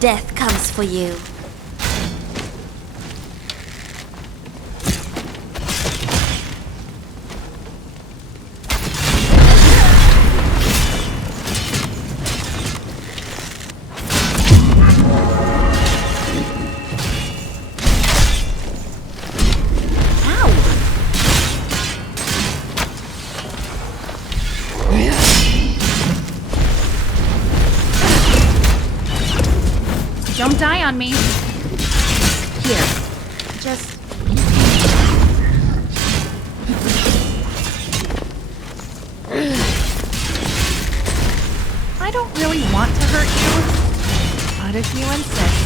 death comes for you. Don't die on me. Here, just... I don't really want to hurt you, but if you insist.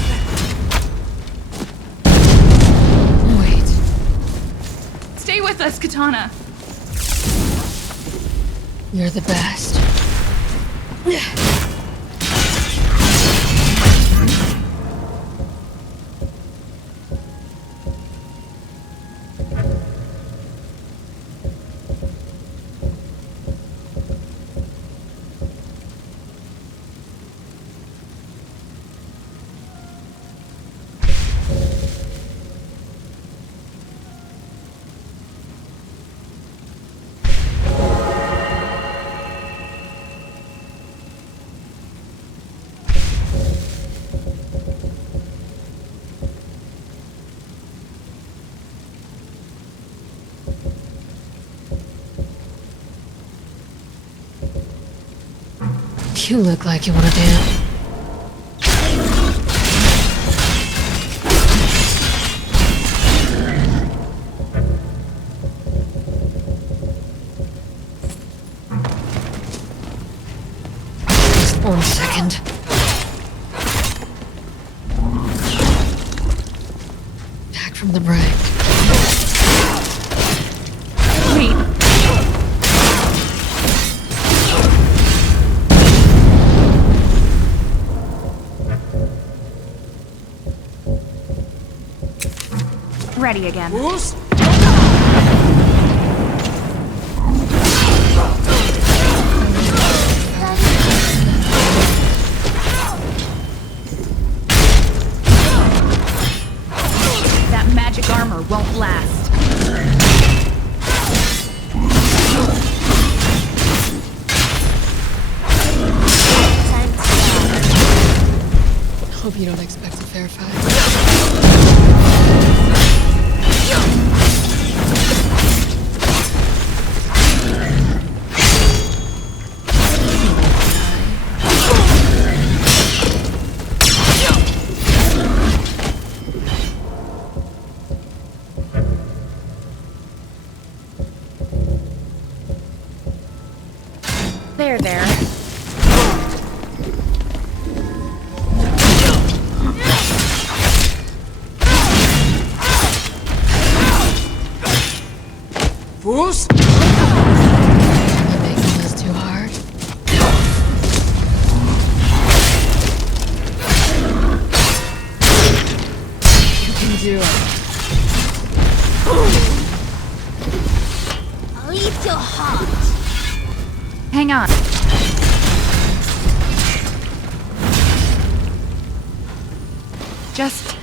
Wait. Stay with us, Katana. You're the best. You look like you want to dance. Just 1 second. Back from the break. Wait. Ready again. Who's? That magic armor won't last. Time to start. Hope you don't expect a fair fight. There. Who's? I'm making this too hard. You can do it. I'll eat your heart. Hang on. Just...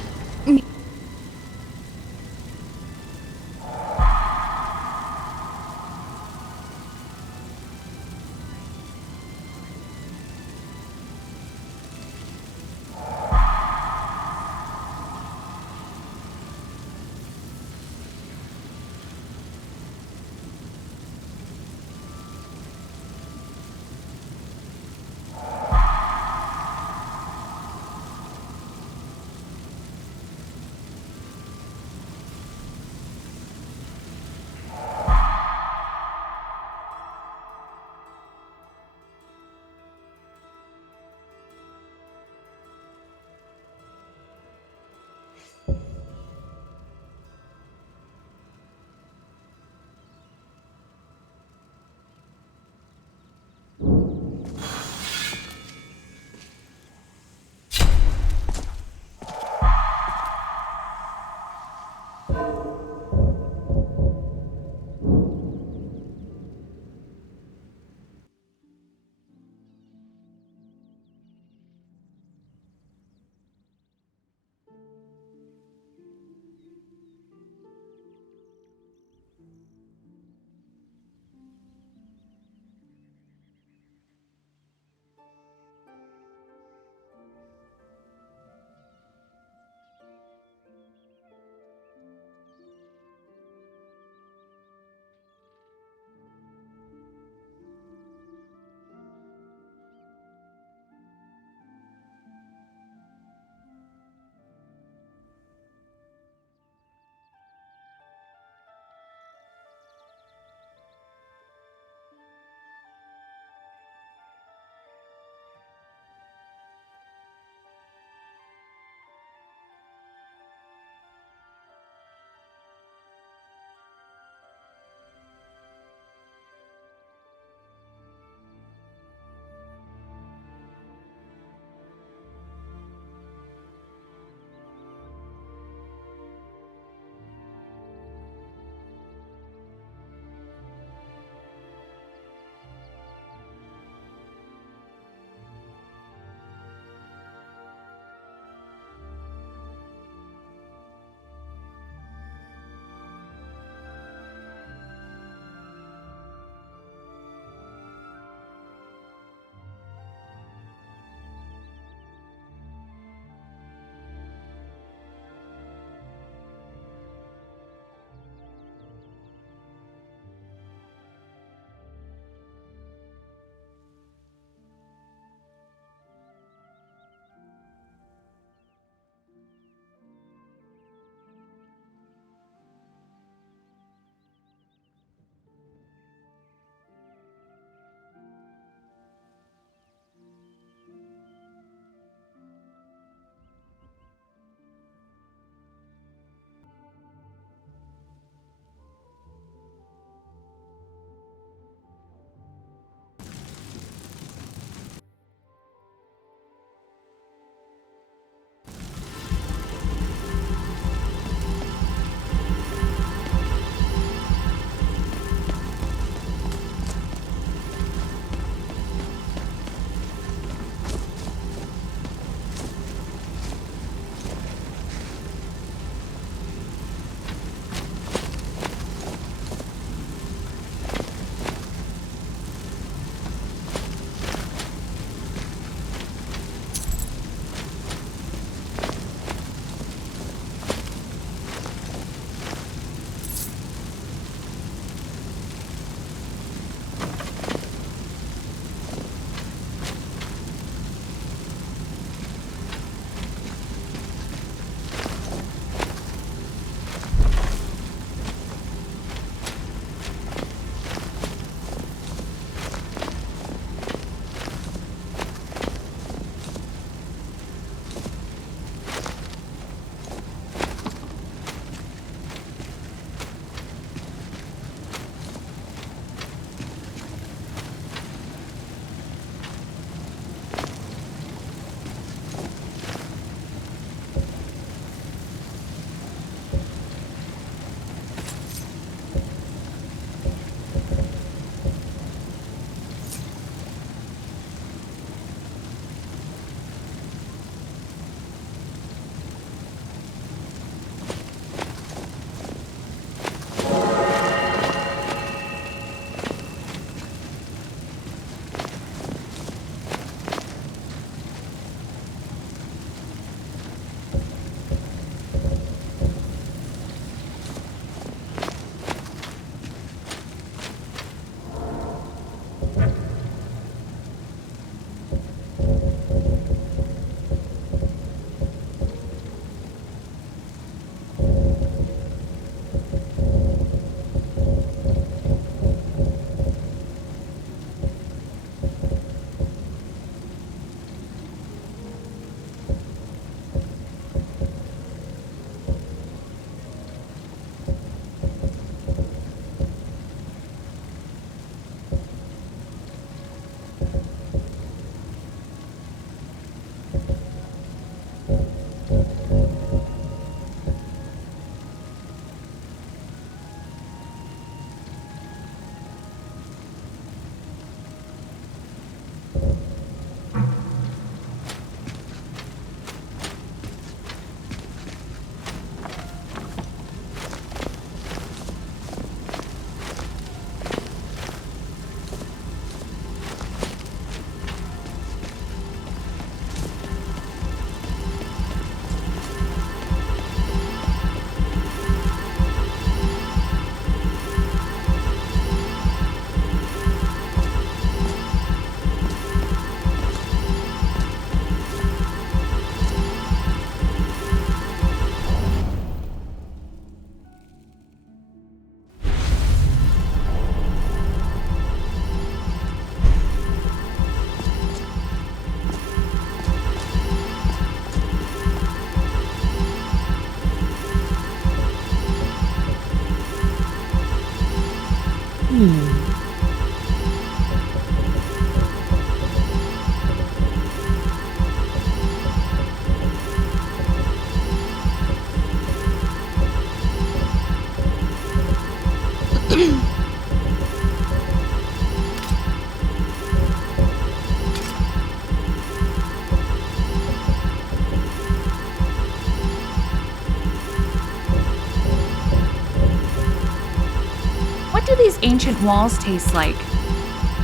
What do these ancient walls taste like?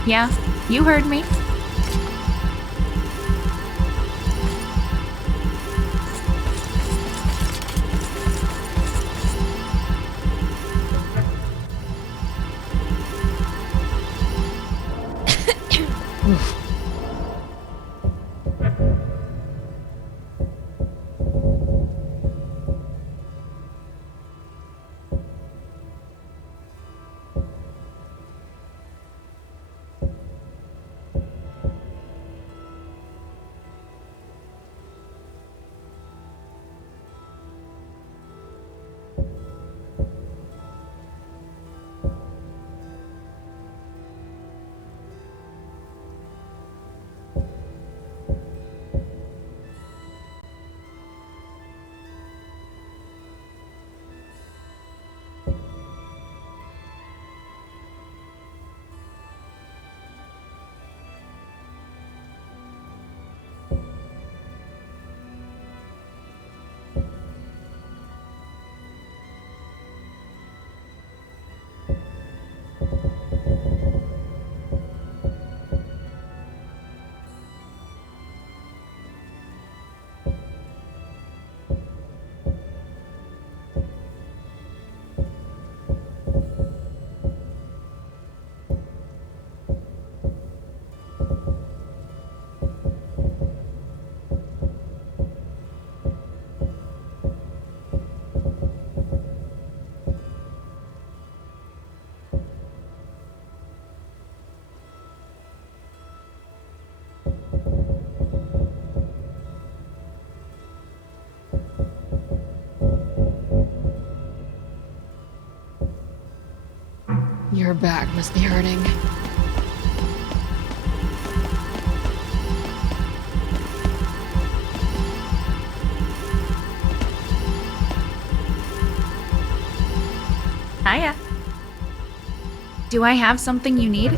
Yeah, you heard me. Your back must be hurting. Hiya. Do I have something you need?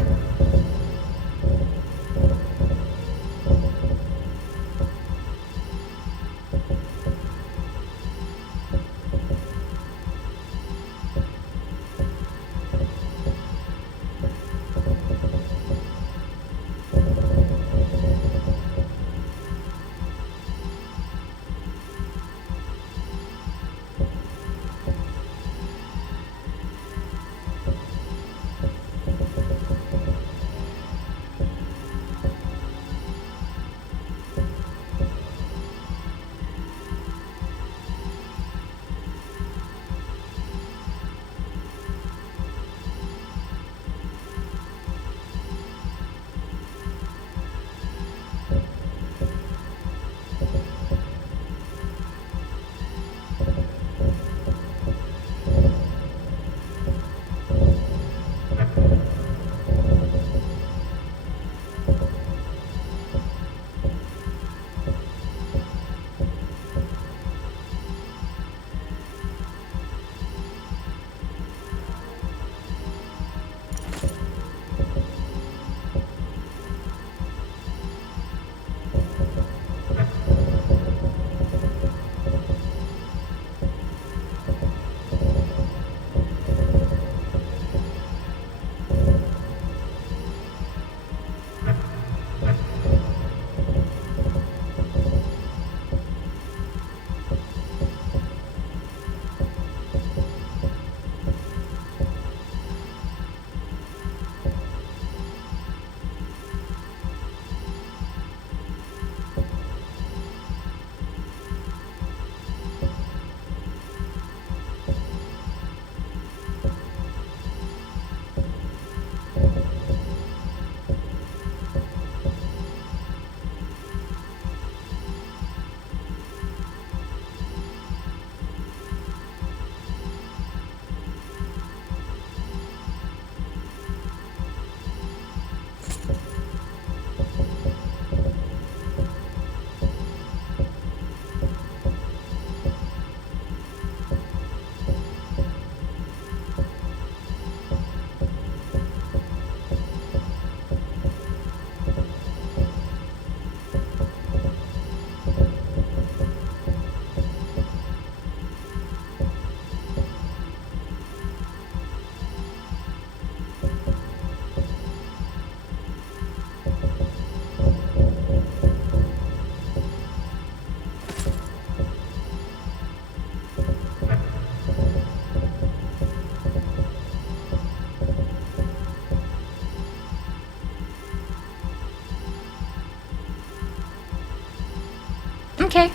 Okay.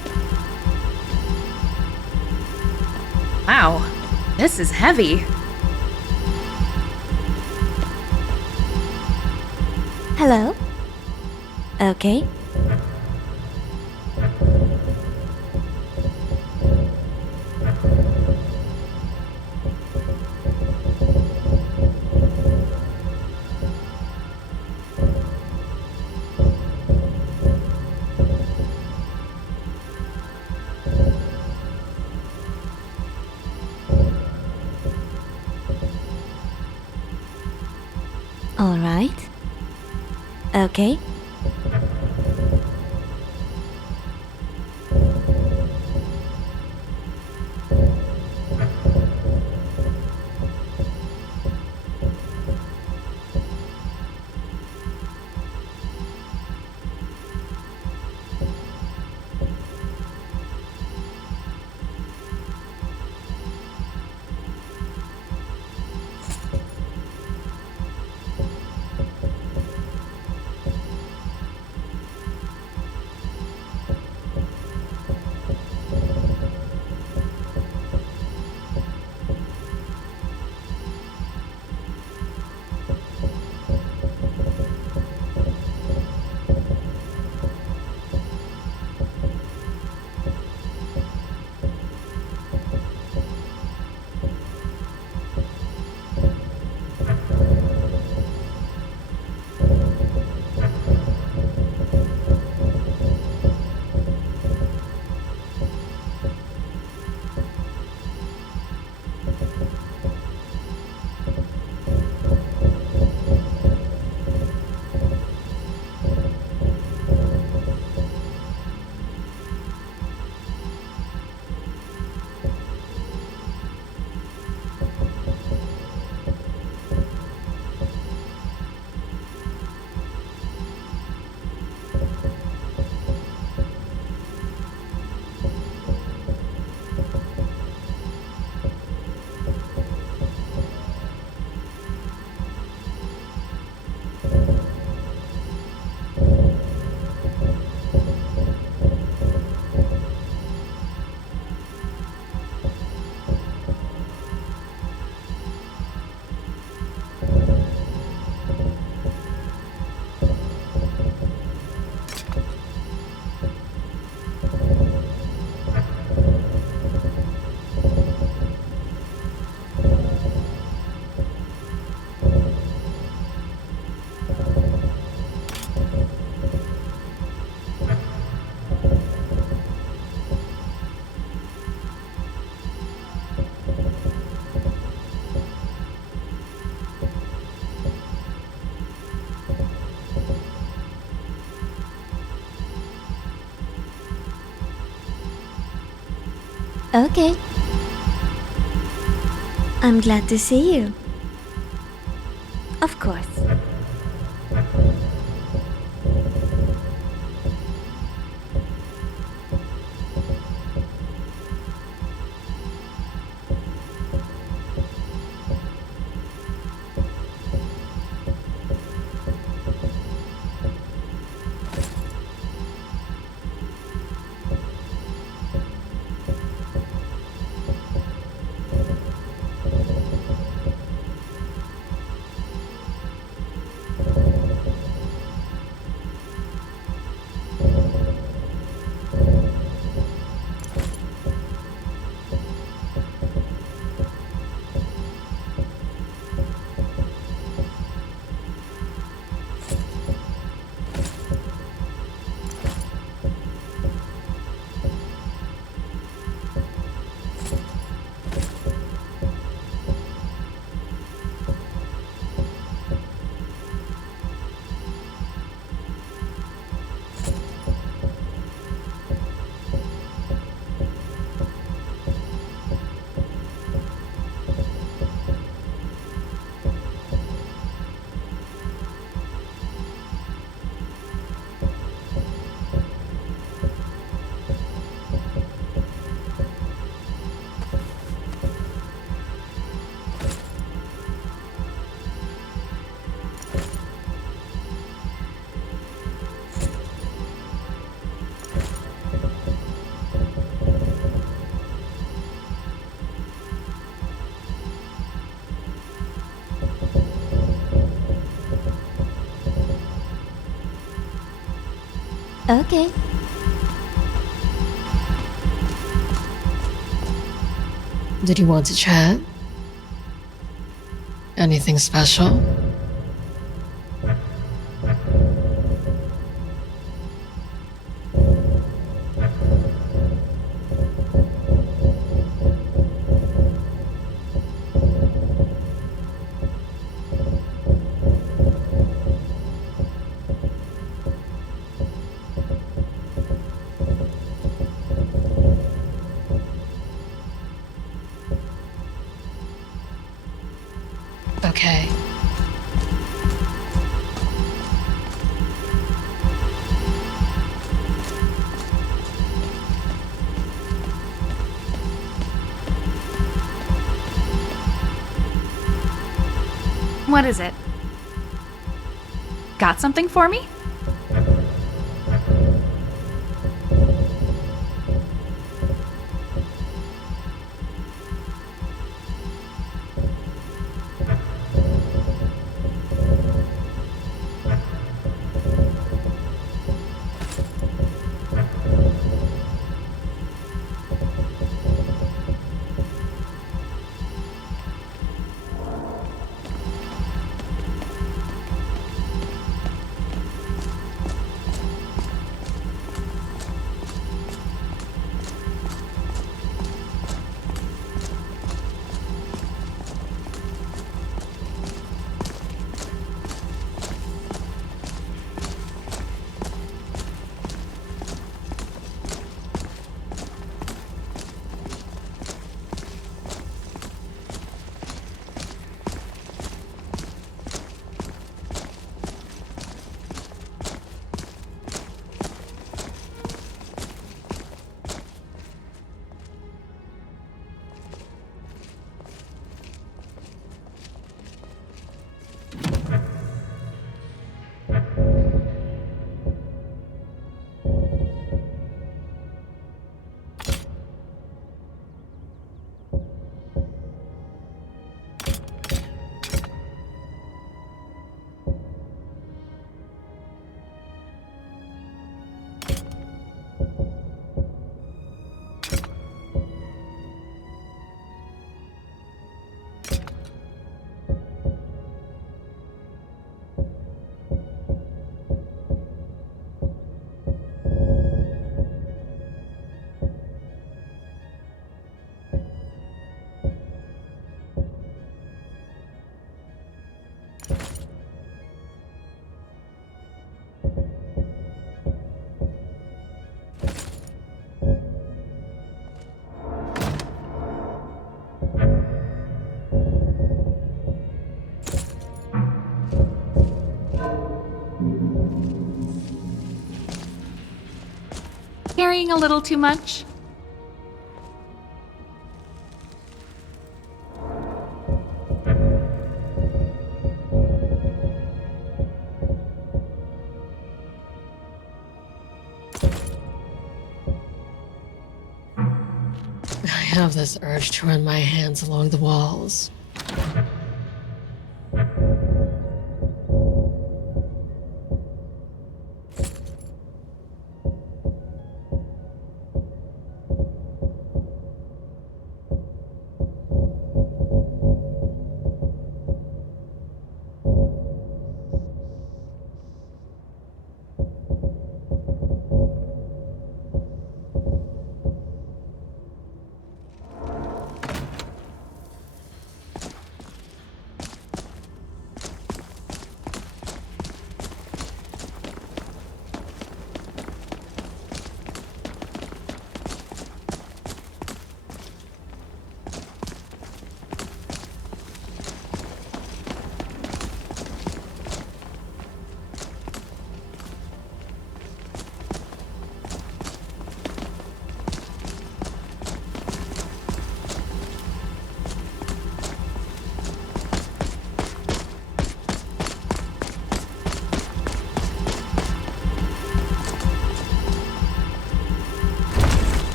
Wow, this is heavy. Hello? Okay. All right. Okay. Okay. I'm glad to see you. Of course. Okay. Did you want to chat? Anything special? Okay. What is it? Got something for me? Carrying a little too much? I have this urge to run my hands along the walls.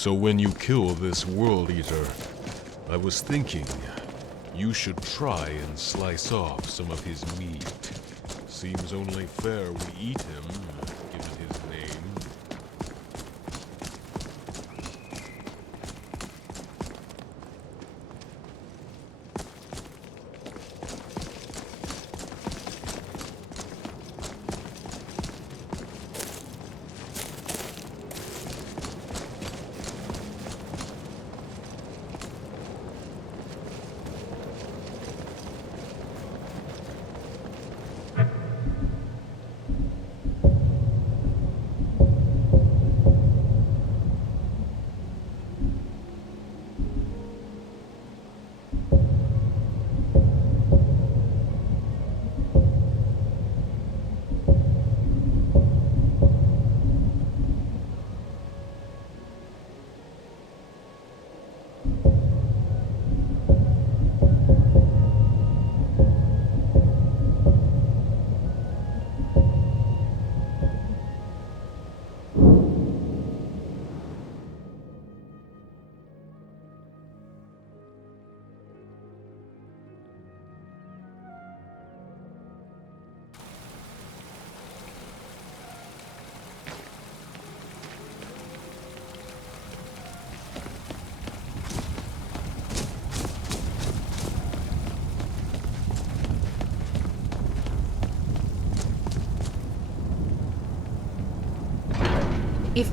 So when you kill this World Eater, I was thinking you should try and slice off some of his meat. Seems only fair we eat him, given his name. If...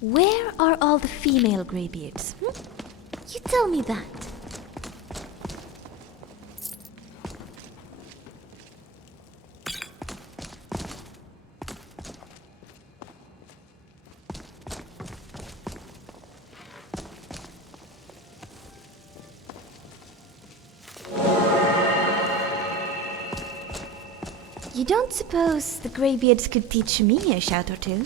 Where are all the female greybeards? You tell me that. You don't suppose the greybeards could teach me a shout or two?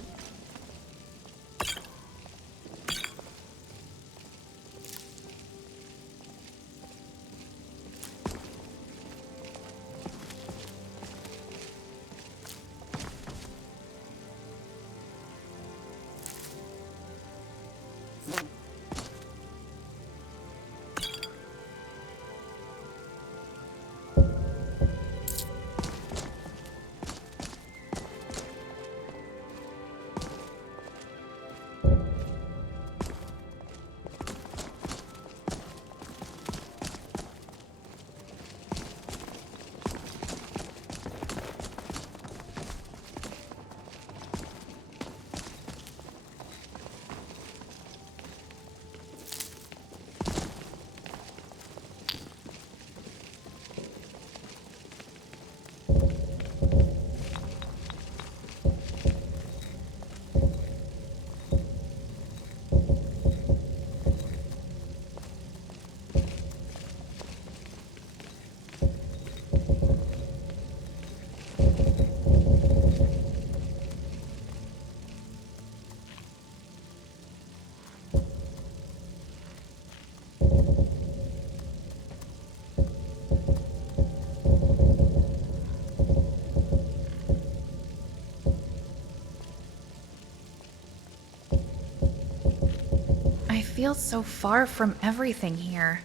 I feel so far from everything here.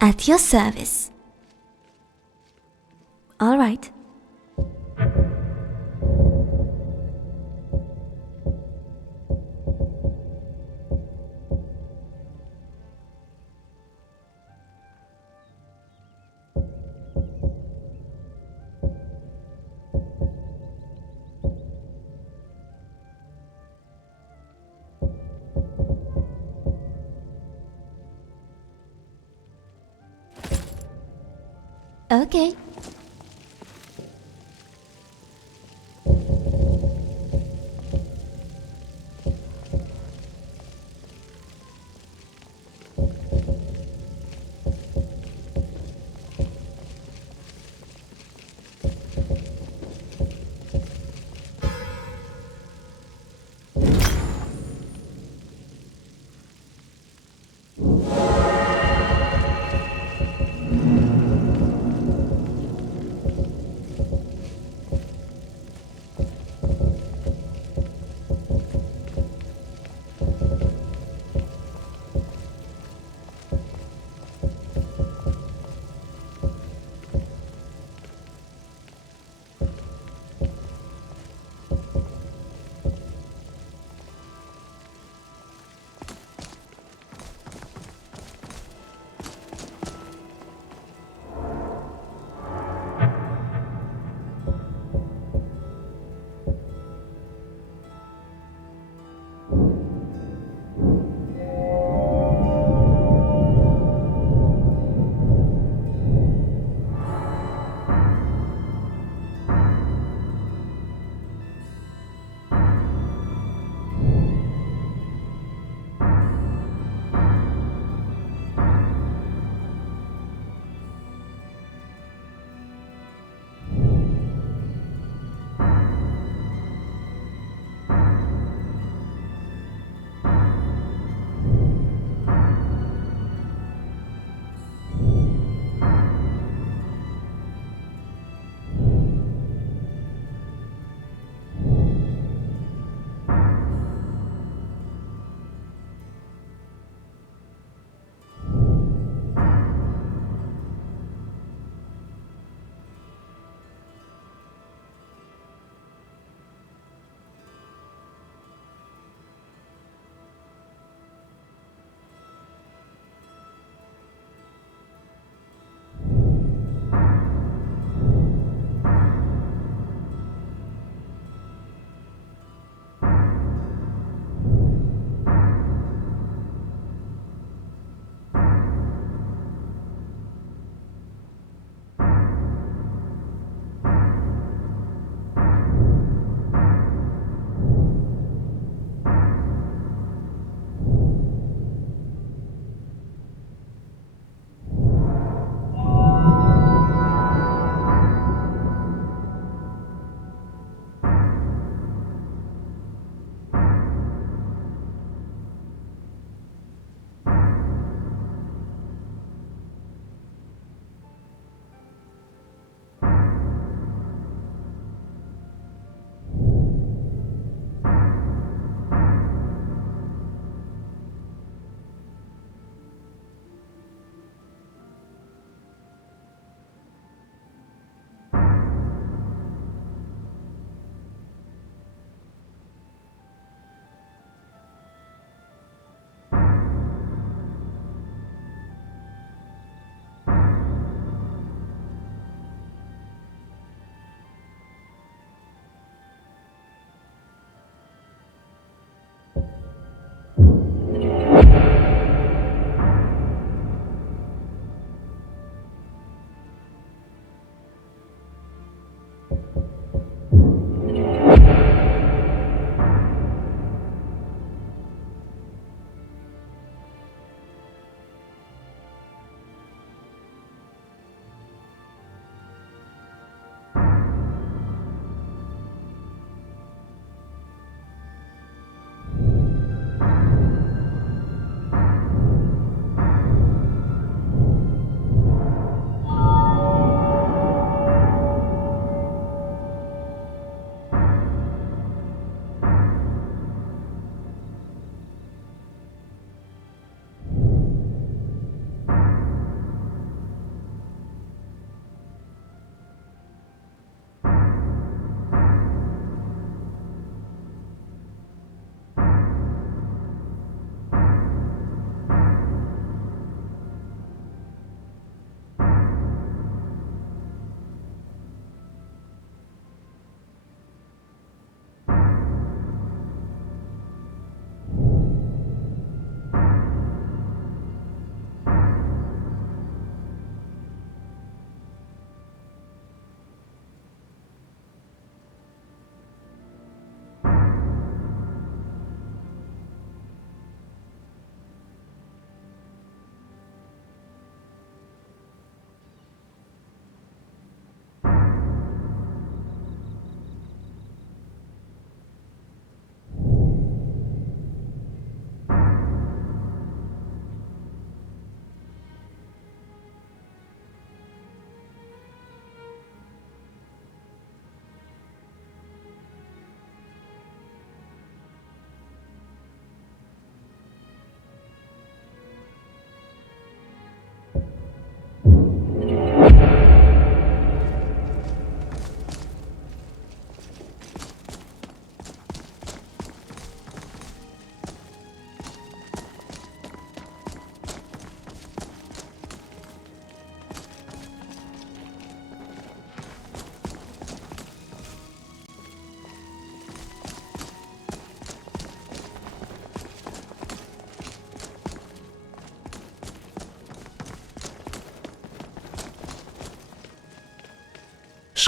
At your service. All right. Okay.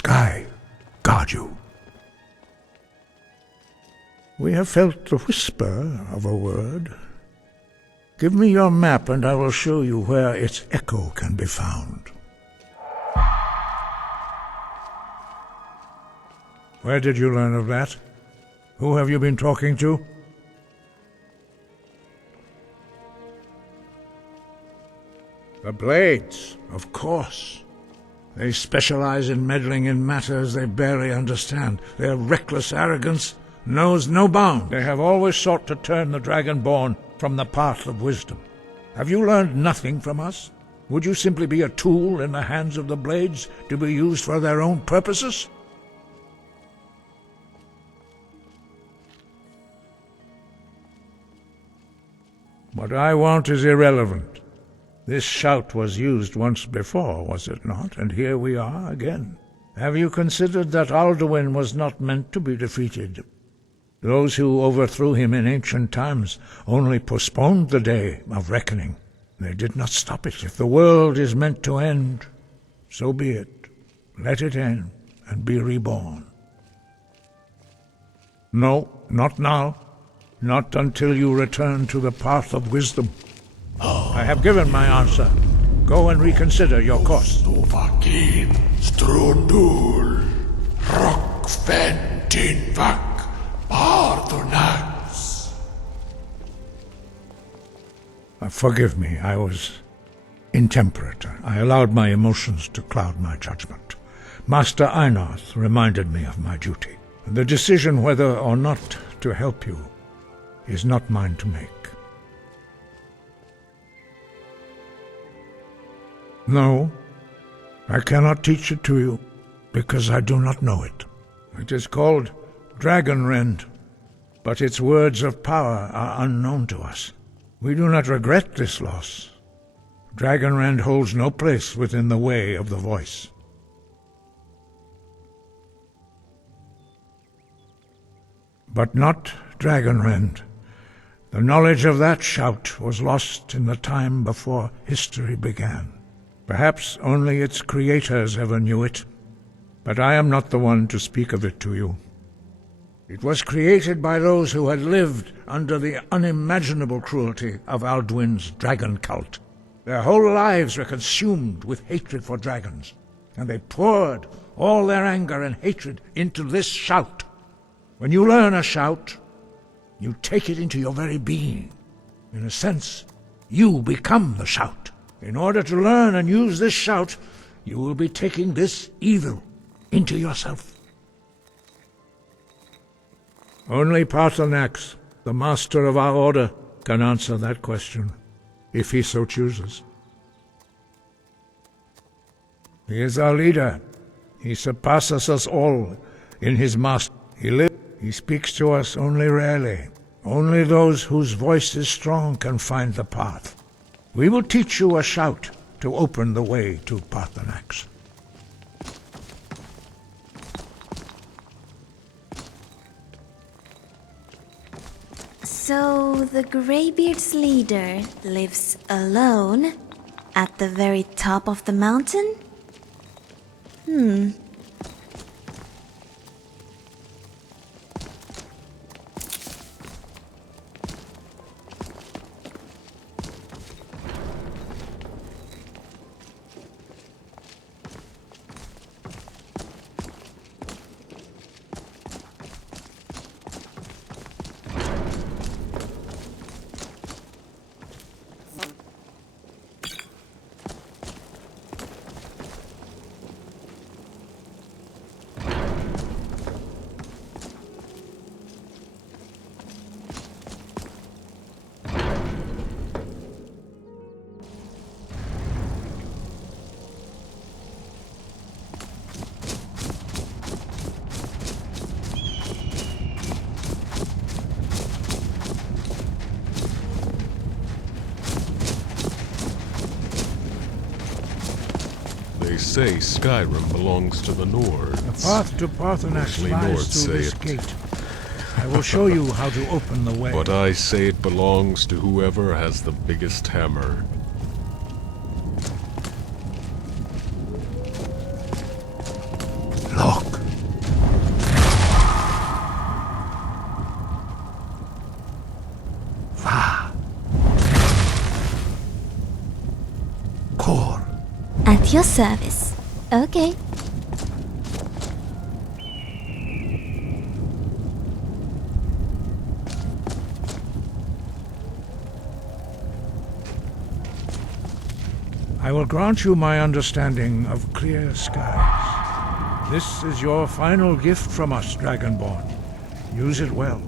sky guard you. We have felt the whisper of a word. Give me your map and I will show you where its echo can be found. Where did you learn of that? Who have you been talking to? The Blades, of course. They specialize in meddling in matters they barely understand. Their reckless arrogance knows no bound. They have always sought to turn the Dragonborn from the path of wisdom. Have you learned nothing from us? Would you simply be a tool in the hands of the Blades to be used for their own purposes? What I want is irrelevant. This shout was used once before, was it not? And here we are again. Have you considered that Alduin was not meant to be defeated? Those who overthrew him in ancient times only postponed the day of reckoning. They did not stop it. If the world is meant to end, so be it. Let it end and be reborn. No, not now. Not until you return to the path of wisdom. I have given my answer. Go and reconsider your course. Forgive me, I was intemperate. I allowed my emotions to cloud my judgment. Master Einarth reminded me of my duty. The decision whether or not to help you is not mine to make. No, I cannot teach it to you, because I do not know it. It is called Dragonrend, but its words of power are unknown to us. We do not regret this loss. Dragonrend holds no place within the way of the voice. But not Dragonrend. The knowledge of that shout was lost in the time before history began. Perhaps only its creators ever knew it, but I am not the one to speak of it to you. It was created by those who had lived under the unimaginable cruelty of Alduin's dragon cult. Their whole lives were consumed with hatred for dragons, and they poured all their anger and hatred into this shout. When you learn a shout, you take it into your very being. In a sense, you become the shout. In order to learn and use this shout, you will be taking this evil into yourself. Only Paarthurnax, the master of our order, can answer that question, if he so chooses. He is our leader. He surpasses us all in his mastery. He speaks to us only rarely. Only those whose voice is strong can find the path. We will teach you a shout to open the way to Paarthurnax. So the Greybeard's leader lives alone at the very top of the mountain? They say Skyrim belongs to the Nords. The path to Paarthurnax Mostly lies Nords through say this it. gate. I will show you how to open the way. But I say it belongs to whoever has the biggest hammer. At your service. Okay. I will grant you my understanding of clear skies. This is your final gift from us, Dragonborn. Use it well.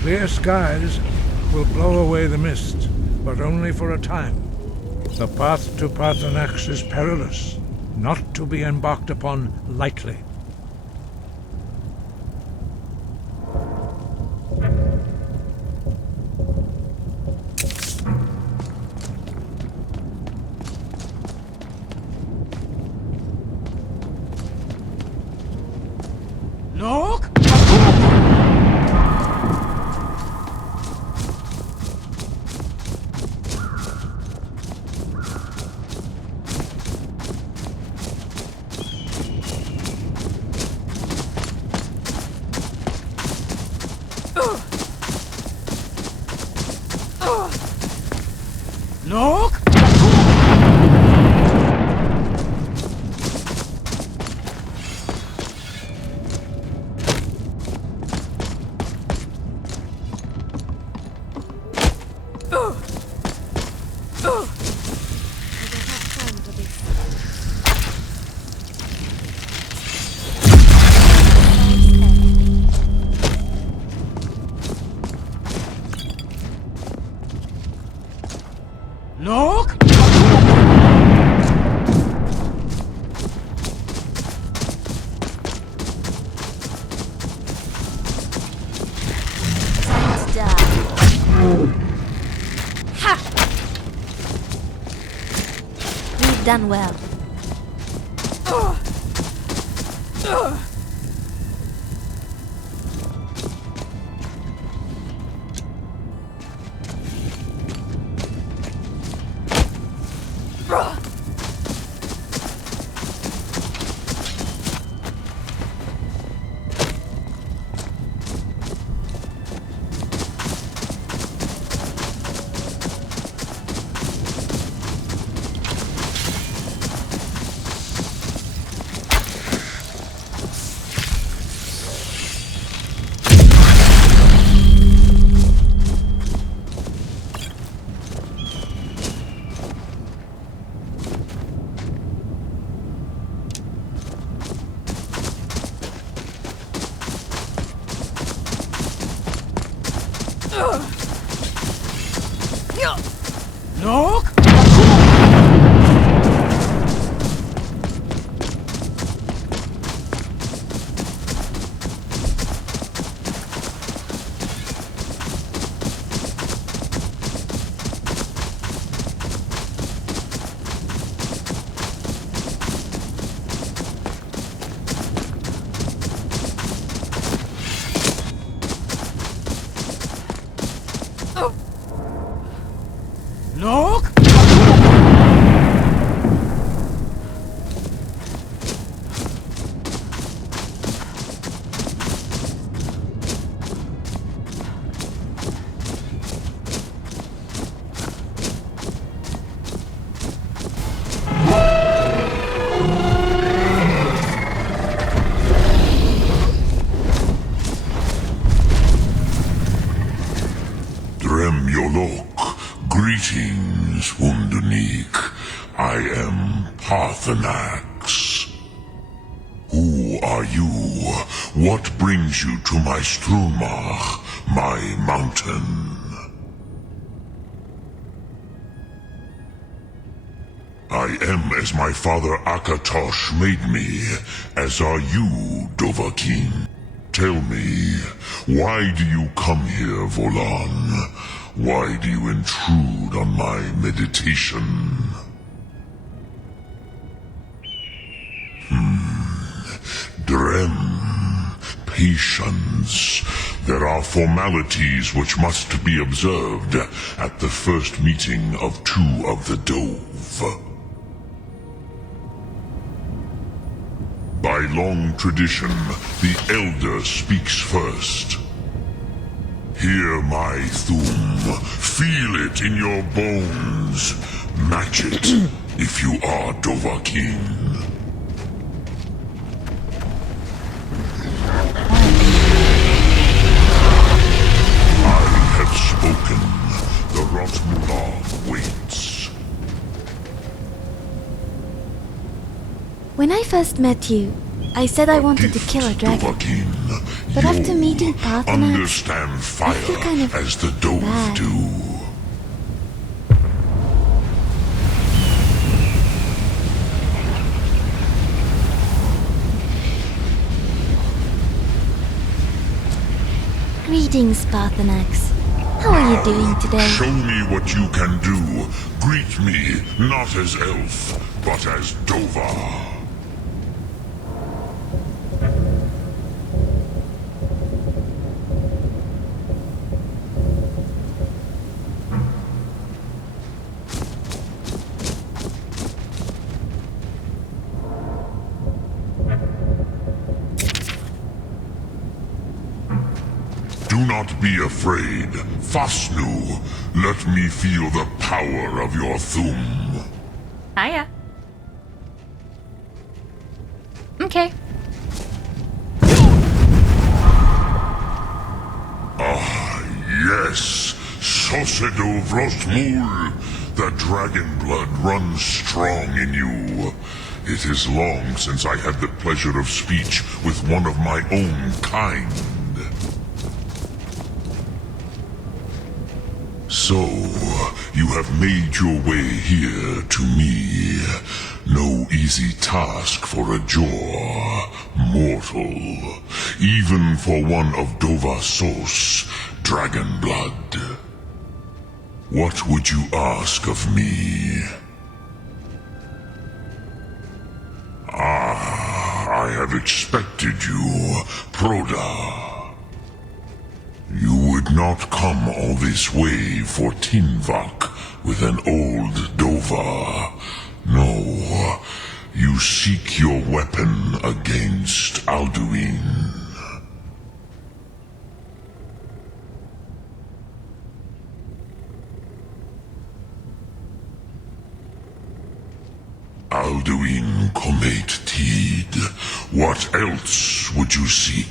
Clear skies will blow away the mist, but only for a time. The path to Paarthurnax is perilous, not to be embarked upon lightly. Look! Look! Look! Time to die. Ha! You've done well. Look! Look! Greetings, Wunderneek. I am Paarthurnax. Who are you? What brings you to my Strulmach, my mountain? I am as my father Akatosh made me, as are you, Dovahkiin. Tell me, why do you come here, Volan? Why do you intrude on my meditation? Drem, patience. There are formalities which must be observed at the first meeting of two of the Dove. By long tradition, the Elder speaks first. Hear my Thum. Feel it in your bones. Match it if you are Dovahkiin. I have spoken. The Rotmulan waits. When I first met you, I said I wanted to kill a dragon. Dovahkiin, But after you meeting Parthenax, understand fire feel kind of as the Dove bad. do. Greetings, Parthenax. How are you doing today? Show me what you can do. Greet me, not as elf, but as Dova. Do not be afraid. Fasnu, let me feel the power of your Thum. Hiya. Okay. Yes, Sosedo Vrostmul. The dragon blood runs strong in you. It is long since I had the pleasure of speech with one of my own kind. So, you have made your way here to me. No easy task for a Jor, mortal. Even for one of Dovahsos, dragon blood. What would you ask of me? I have expected you, Proda. You would not come all this way for Tinvak with an old Dova. No, you seek your weapon against Alduin. Alduin Comate Teed. What else would you seek?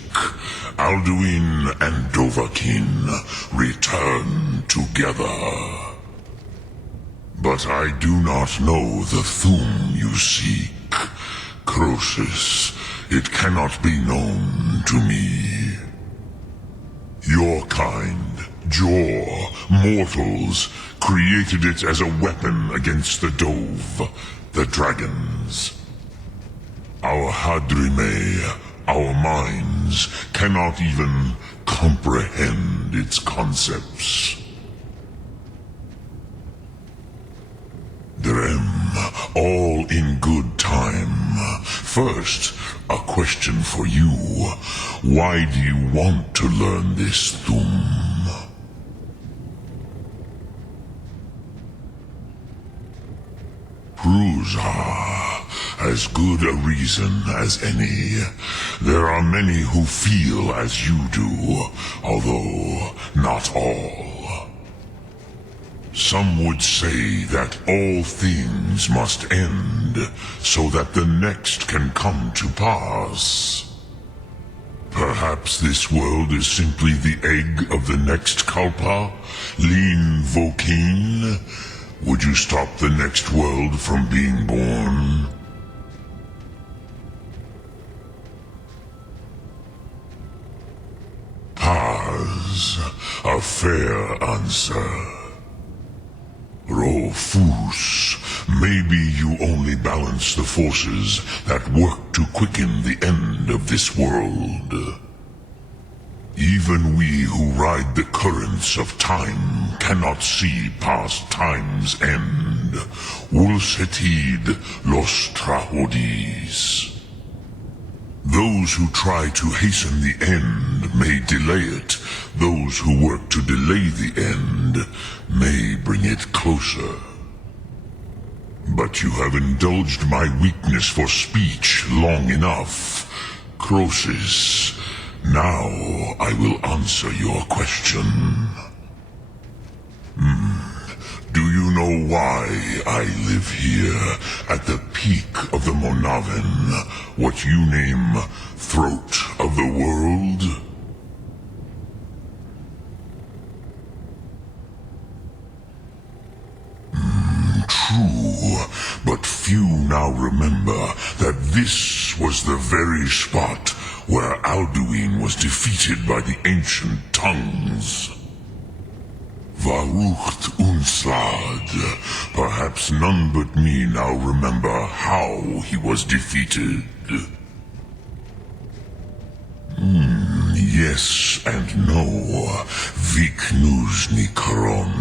Alduin and Dovahkiin return together. But I do not know the Thum you seek. Croesus, it cannot be known to me. Your kind, Jor, mortals, created it as a weapon against the Dove, the dragons. Our Hadrime, our minds, cannot even comprehend its concepts. Drem, all in good time. First, a question for you. Why do you want to learn this Thum? Prusa, as good a reason as any. There are many who feel as you do, although not all. Some would say that all things must end, so that the next can come to pass. Perhaps this world is simply the egg of the next Kalpa, Lean Vokeen. Would you stop the next world from being born? Paz, a fair answer. Rofus, maybe you only balance the forces that work to quicken the end of this world. Even we who ride the currents of time cannot see past time's end. Wulsetid los Trahodis. Those who try to hasten the end may delay it. Those who work to delay the end may bring it closer. But you have indulged my weakness for speech long enough. Croesus, now I will answer your question. Do you know why I live here at the peak of the Monaven, what you name throat of the world? True, but few now remember that this was the very spot where Alduin was defeated by the ancient tongues. Varucht Unslad. Perhaps none but me now remember how he was defeated. Yes and no. Viknuzny Karon.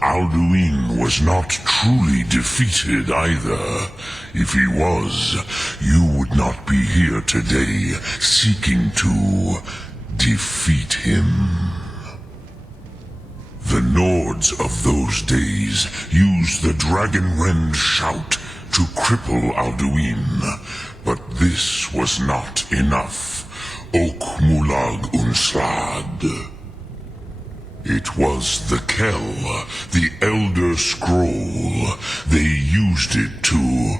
Alduin was not truly defeated either. If he was, you would not be here today seeking to defeat him. The Nords of those days used the Dragonrend shout to cripple Alduin, but this was not enough. Ok Mulag Unslad. It was the Kell, the Elder Scroll. They used it to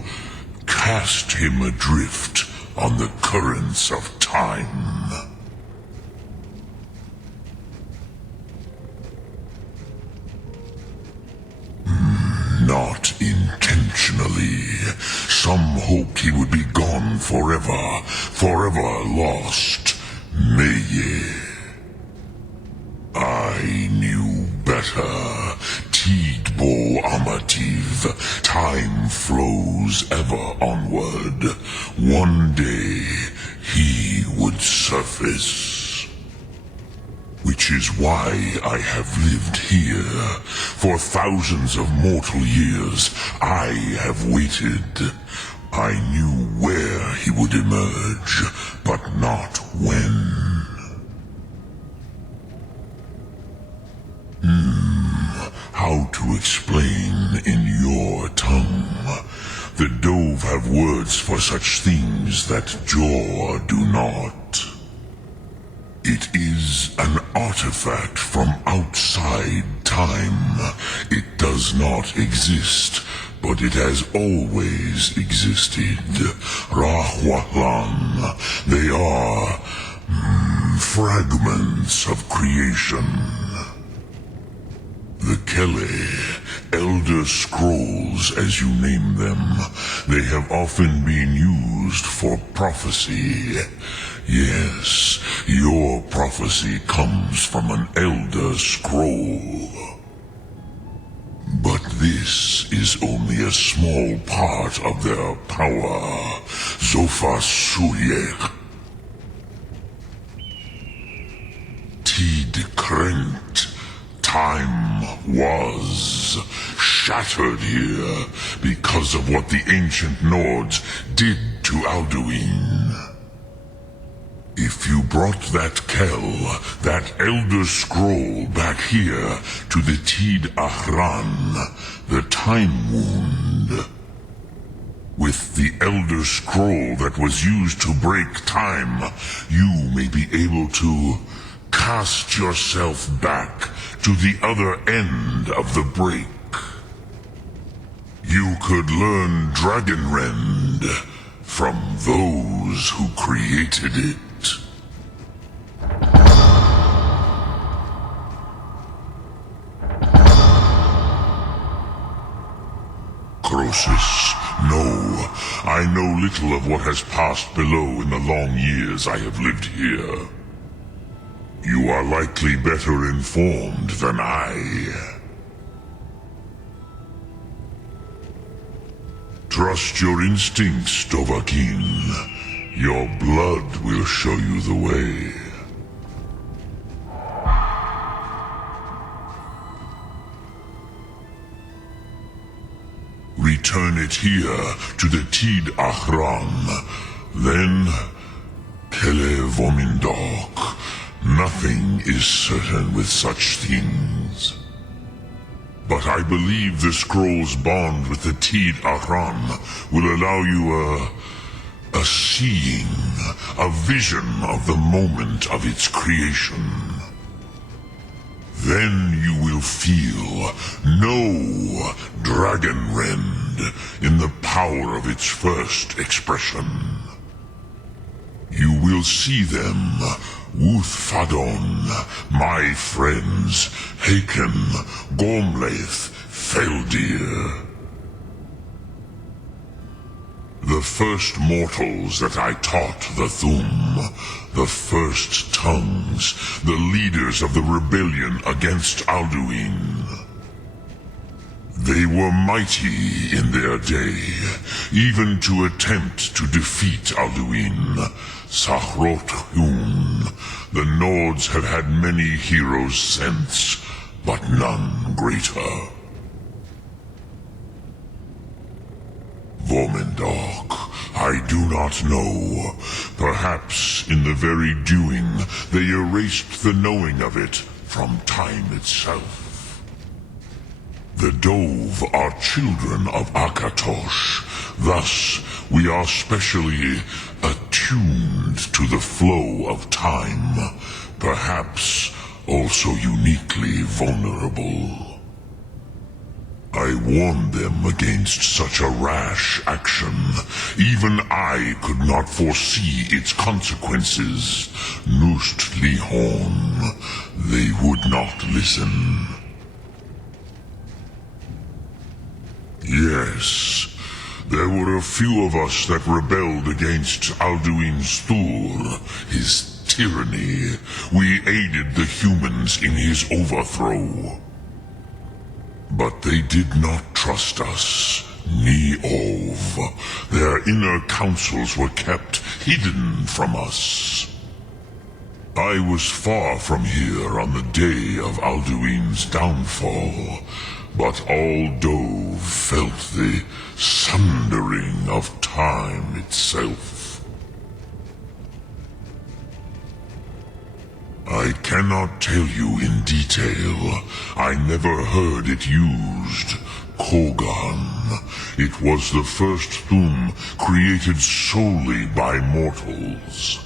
cast him adrift on the currents of time. Not intentionally. Some hoped he would be gone forever, forever lost. Meye. I knew better. Tidbo Amativ. Time flows ever onward. One day he would surface. Which is why I have lived here. For thousands of mortal years, I have waited. I knew where he would emerge, but not when. How to explain in your tongue? The Dove have words for such things that Jor do not. It is an artifact from outside time. It does not exist, but it has always existed. Rahwalan. They are fragments of creation. The Kele, Elder Scrolls as you name them, they have often been used for prophecy. Yes, your prophecy comes from an Elder Scroll. But this is only a small part of their power. Zofa Suyek. Tid Krent. Time was shattered here because of what the ancient Nords did to Alduin. If you brought that Kell, that Elder Scroll back here to the Tid Ahran, the Time Wound, with the Elder Scroll that was used to break time, you may be able to cast yourself back to the other end of the break. You could learn Dragonrend from those who created it. Croesus, no. I know little of what has passed below in the long years I have lived here. You are likely better informed than I. Trust your instincts, Dovahkiin. Your blood will show you the way. Return it here to the Tid Ahran. Then, Kele Vomindok. Nothing is certain with such things. but I believe the scroll's bond with the Tid Aran will allow you a seeing, a vision of the moment of its creation. Then you will feel no Dragonrend in the power of its first expression. You will see them, Wuthfadon, my friends, Haken, Gormlaith, Feldir. The first mortals that I taught the Thum, the first tongues, the leaders of the rebellion against Alduin. They were mighty in their day, even to attempt to defeat Alduin. Sahrot-Hun, the Nords have had many heroes since, but none greater. Vormendok, I do not know. Perhaps in the very doing, they erased the knowing of it from time itself. The Dove are children of Akatosh. Thus, we are specially attuned to the flow of time, perhaps also uniquely vulnerable. I warned them against such a rash action. Even I could not foresee its consequences. Nust Lihorn, they would not listen. Yes, there were a few of us that rebelled against Alduin's Thur, his tyranny. We aided the humans in his overthrow. But they did not trust us, ni Ov. Their inner counsels were kept hidden from us. I was far from here on the day of Alduin's downfall, but all Dove felt the sundering of time itself. I cannot tell you in detail. I never heard it used. Kogan. It was the first Thum created solely by mortals.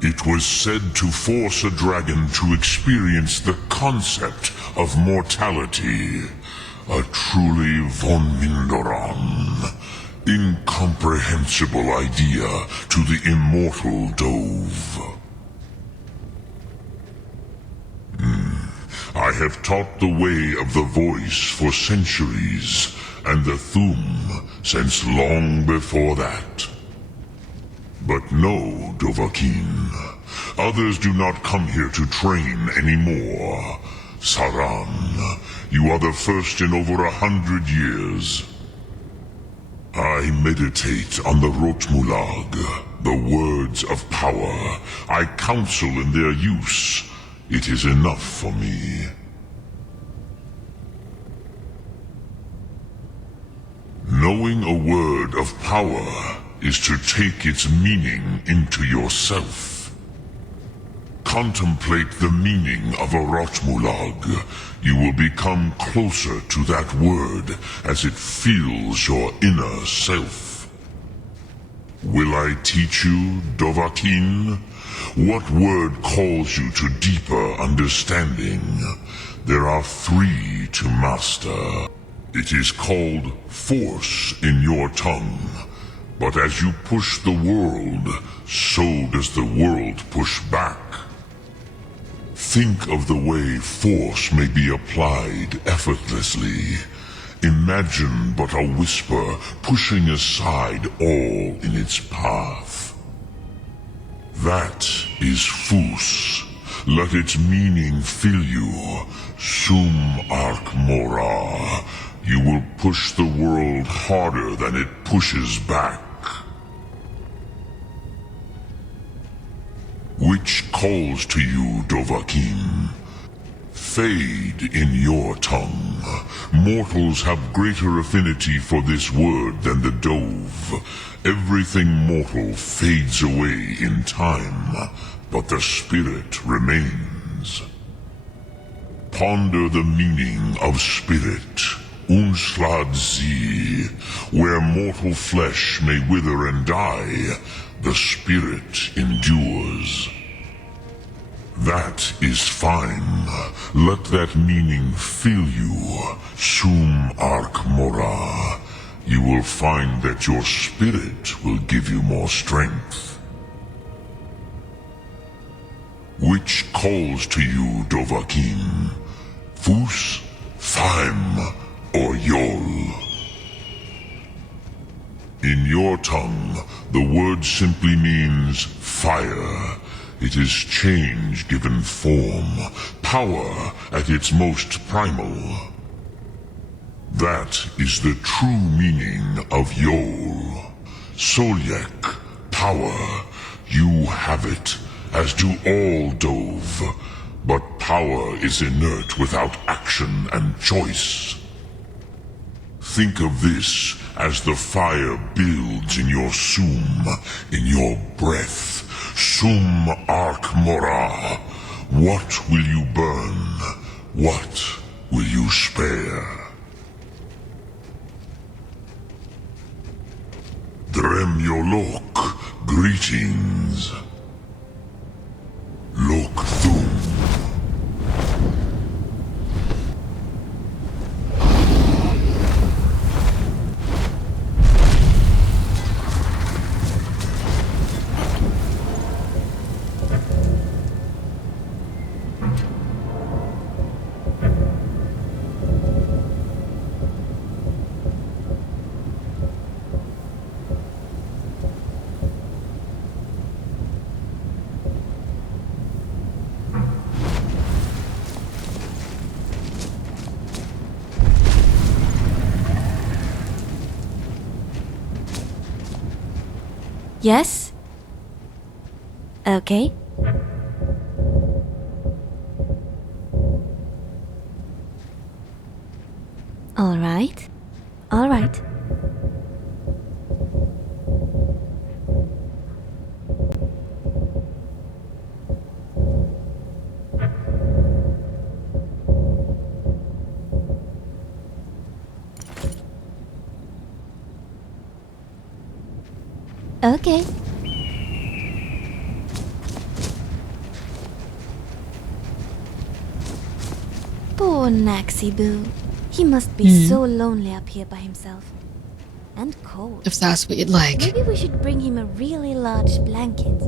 It was said to force a dragon to experience the concept of mortality. A truly von Mindoran, incomprehensible idea to the immortal Dove. I have taught the way of the voice for centuries, and the Thum since long before that. But no, Dovahkiin. Others do not come here to train anymore. Saran, you are the first in over 100 years. I meditate on the Rotmulag, the words of power. I counsel in their use. It is enough for me. Knowing a word of power is to take its meaning into yourself. Contemplate the meaning of a Rotmulag. You will become closer to that word as it fills your inner self. Will I teach you, Dovahkiin? What word calls you to deeper understanding? There are 3 to master. It is called force in your tongue. But as you push the world, so does the world push back. Think of the way force may be applied effortlessly. Imagine but a whisper pushing aside all in its path. That is Fus. Let its meaning fill you. Sum Ark Mora. You will push the world harder than it pushes back. Which calls to you, Dovahkiin? Fade in your tongue. Mortals have greater affinity for this word than the Dove. Everything mortal fades away in time, but the spirit remains. Ponder the meaning of spirit. Unslad sie, where mortal flesh may wither and die, the spirit endures. That is fine. Let that meaning fill you. Sum arc mora. You will find that your spirit will give you more strength. Which calls to you, Dovahkiin? Fus, Thaim, or Yol? In your tongue, the word simply means fire. It is change given form, power at its most primal. That is the true meaning of Yol. Solyek, power. You have it, as do all Dove. But power is inert without action and choice. Think of this as the fire builds in your sum, in your breath. Sum arc mora. What will you burn? What will you spare? Dremyolok, greetings. Lok Thum. Yes? Okay. All right. All right. Okay. Poor Naxiboo. He must be so lonely up here by himself. And cold. If that's what you'd like. Maybe we should bring him a really large blanket.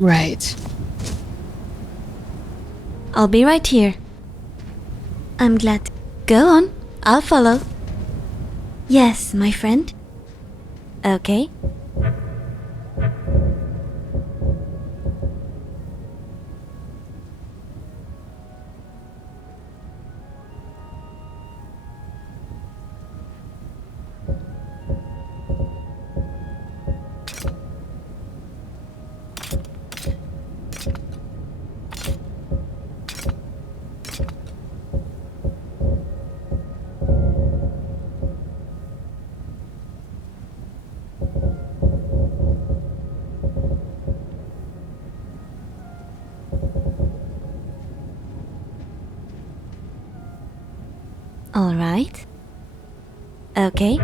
Right. I'll be right here. I'm glad. Go on. I'll follow. Yes, my friend. Okay. Alright. Okay.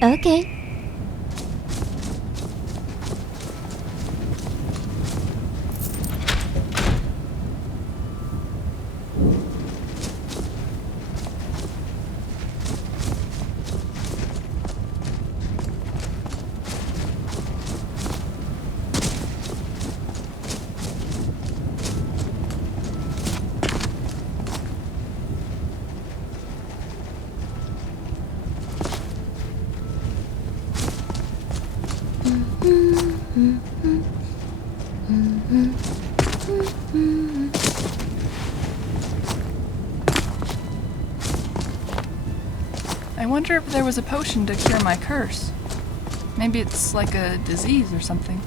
Okay. I wonder if there was a potion to cure my curse. Maybe it's like a disease or something.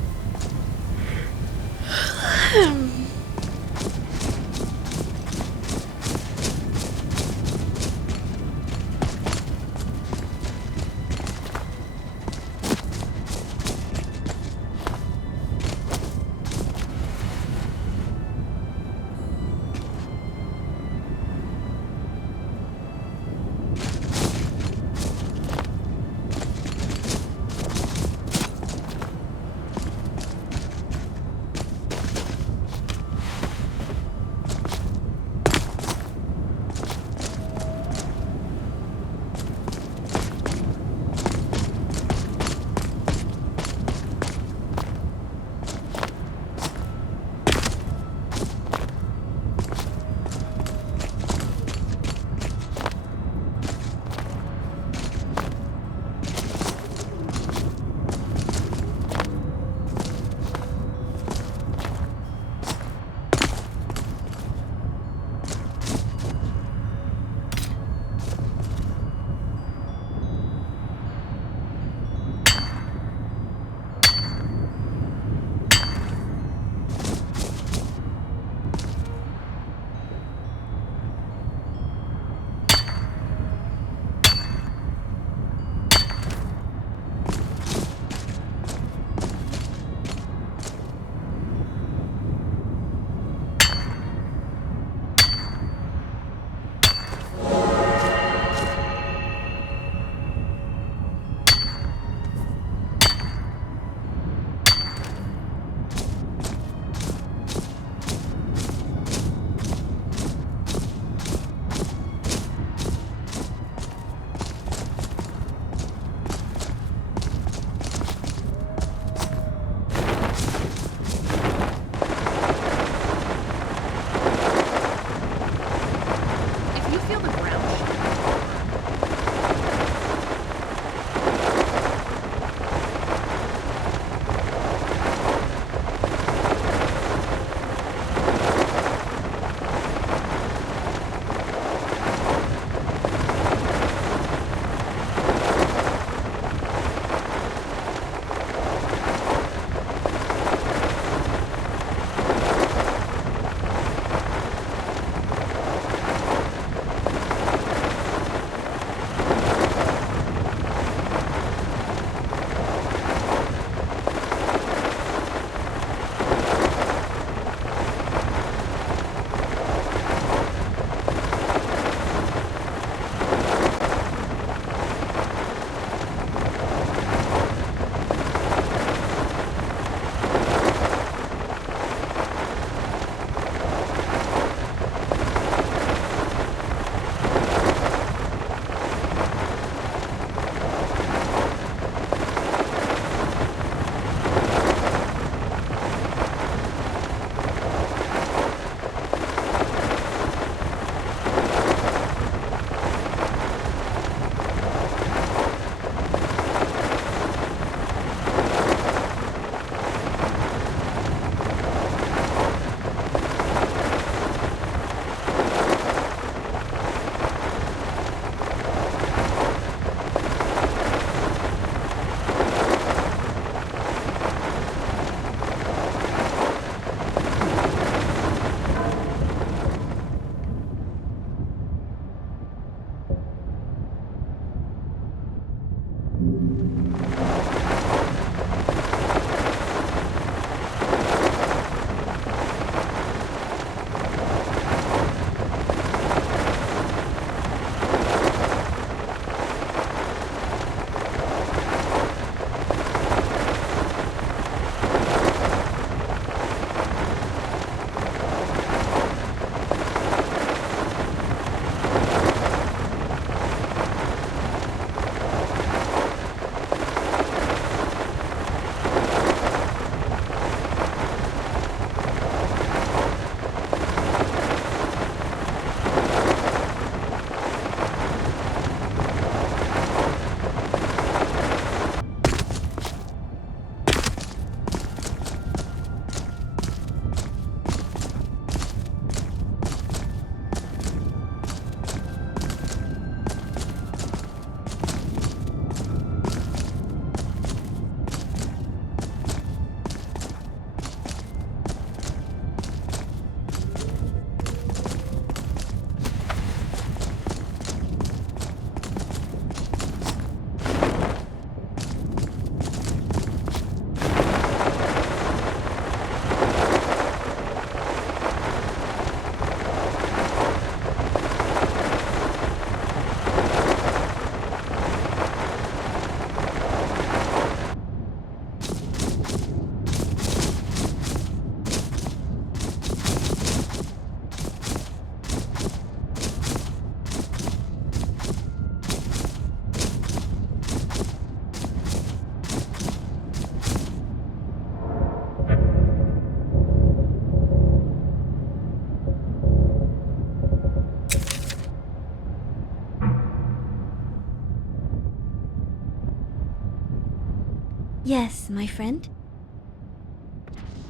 Yes, my friend.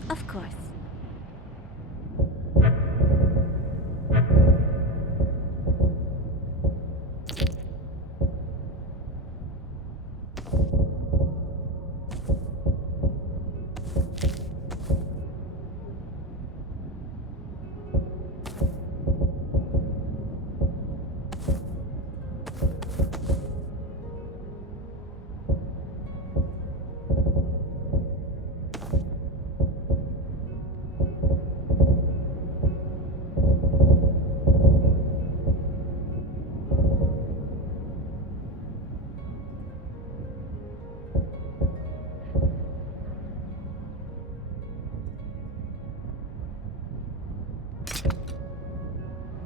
Of course.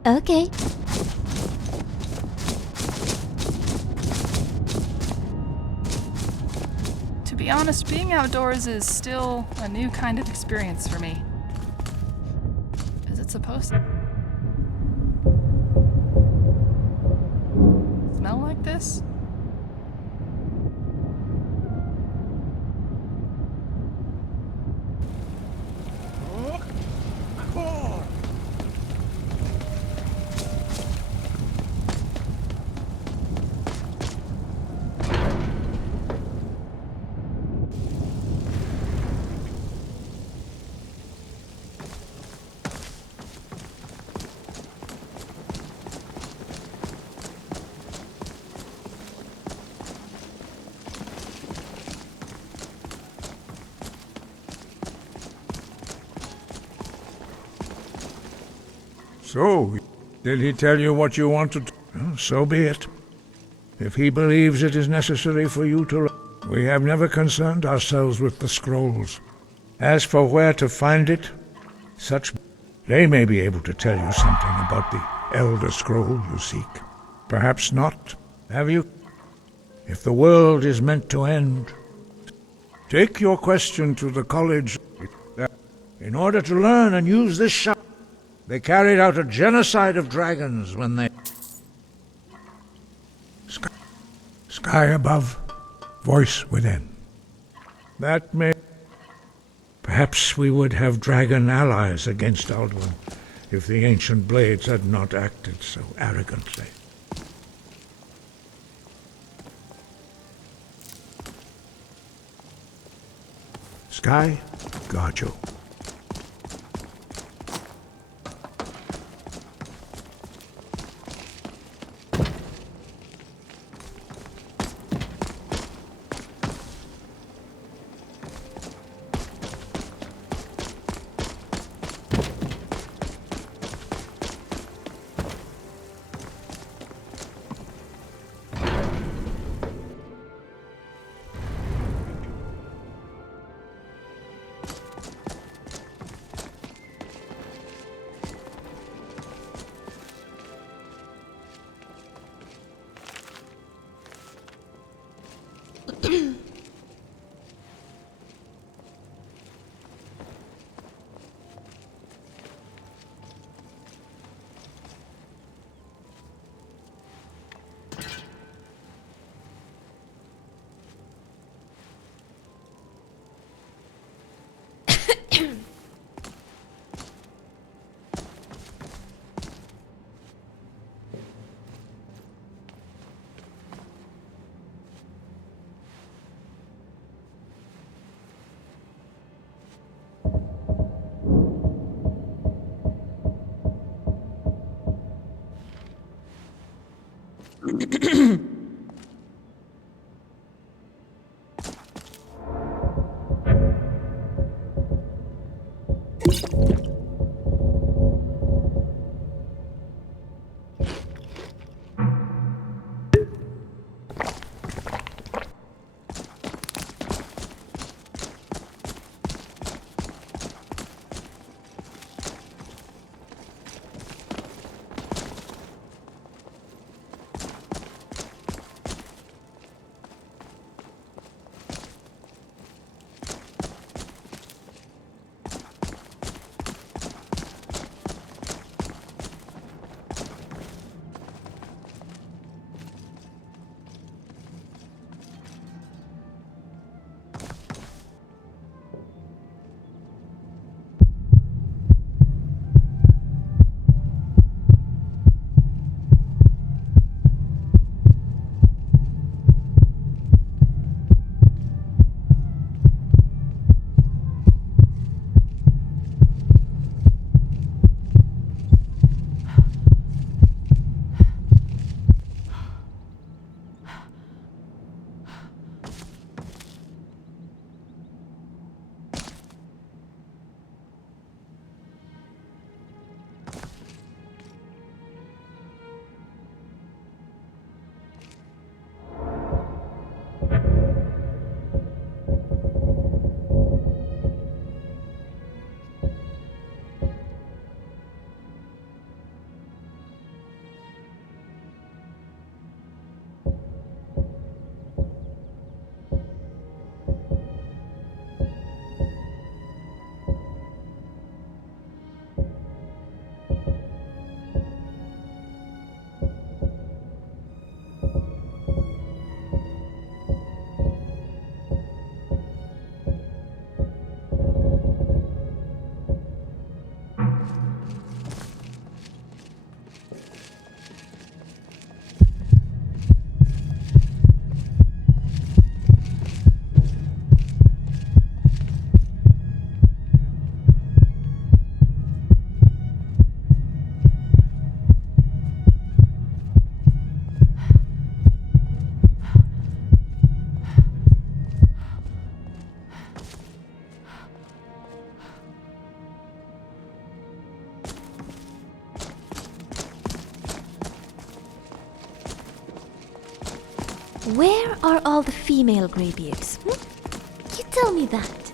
Okay. To be honest, being outdoors is still a new kind of experience for me. Is it supposed to smell like this? So, did he tell you what you wanted? Well, so be it. If he believes it is necessary for you to... We have never concerned ourselves with the scrolls. As for where to find it, such... They may be able to tell you something about the Elder Scroll you seek. Perhaps not. Have you? If the world is meant to end, take your question to the college. In order to learn and use this shout, they carried out a genocide of dragons when they... Sky above, voice within. That may... Perhaps we would have dragon allies against Alduin if the ancient blades had not acted so arrogantly. Sky, guard you. Where are all the female greybeards? You tell me that.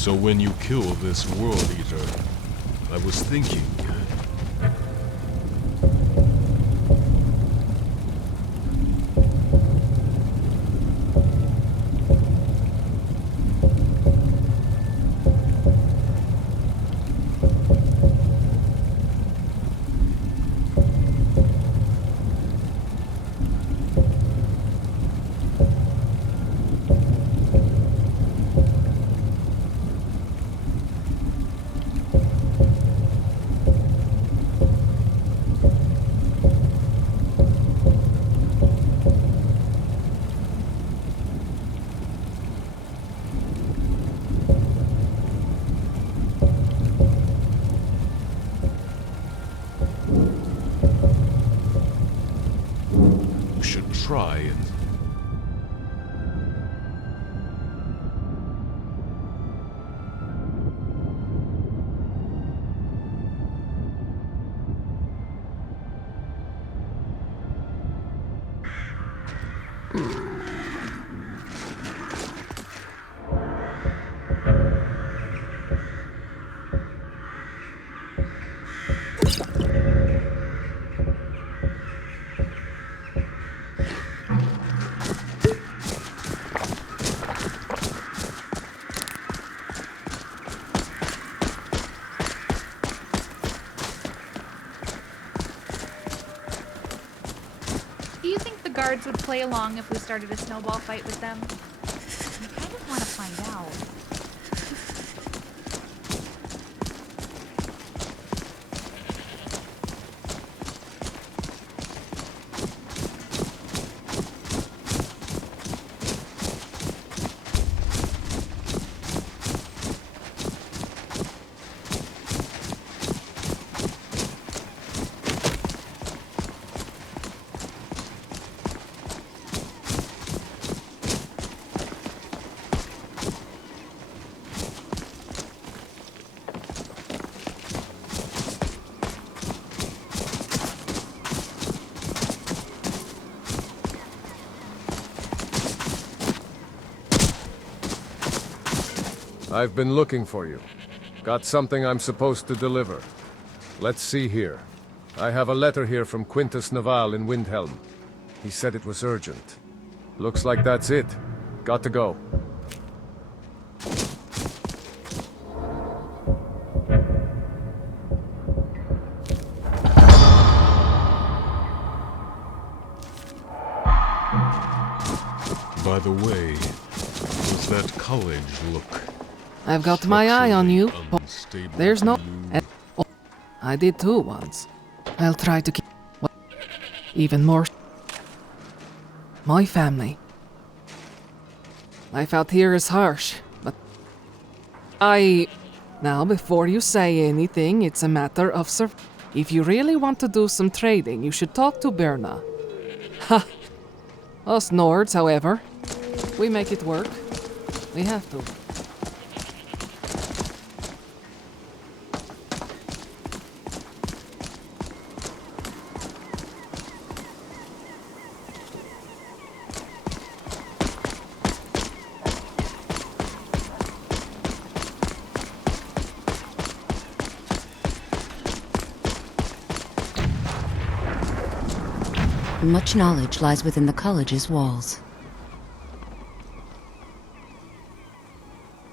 So when you kill this World Eater, I was thinking... try and... Do you think the guards would play along if we started a snowball fight with them? I kind of want to find out. I've been looking for you. Got something I'm supposed to deliver. Let's see here. I have a letter here from Quintus Naval in Windhelm. He said it was urgent. Looks like that's it. Got to go. By the way, does that college look... I've got my eye on you. unstable There's no... to you? I did too once. I'll try to keep... even more... my family. Life out here is harsh, but... Now, before you say anything, it's a matter of if you really want to do some trading, you should talk to Berna. Ha! Us Nords, however, we make it work. We have to. Much knowledge lies within the college's walls.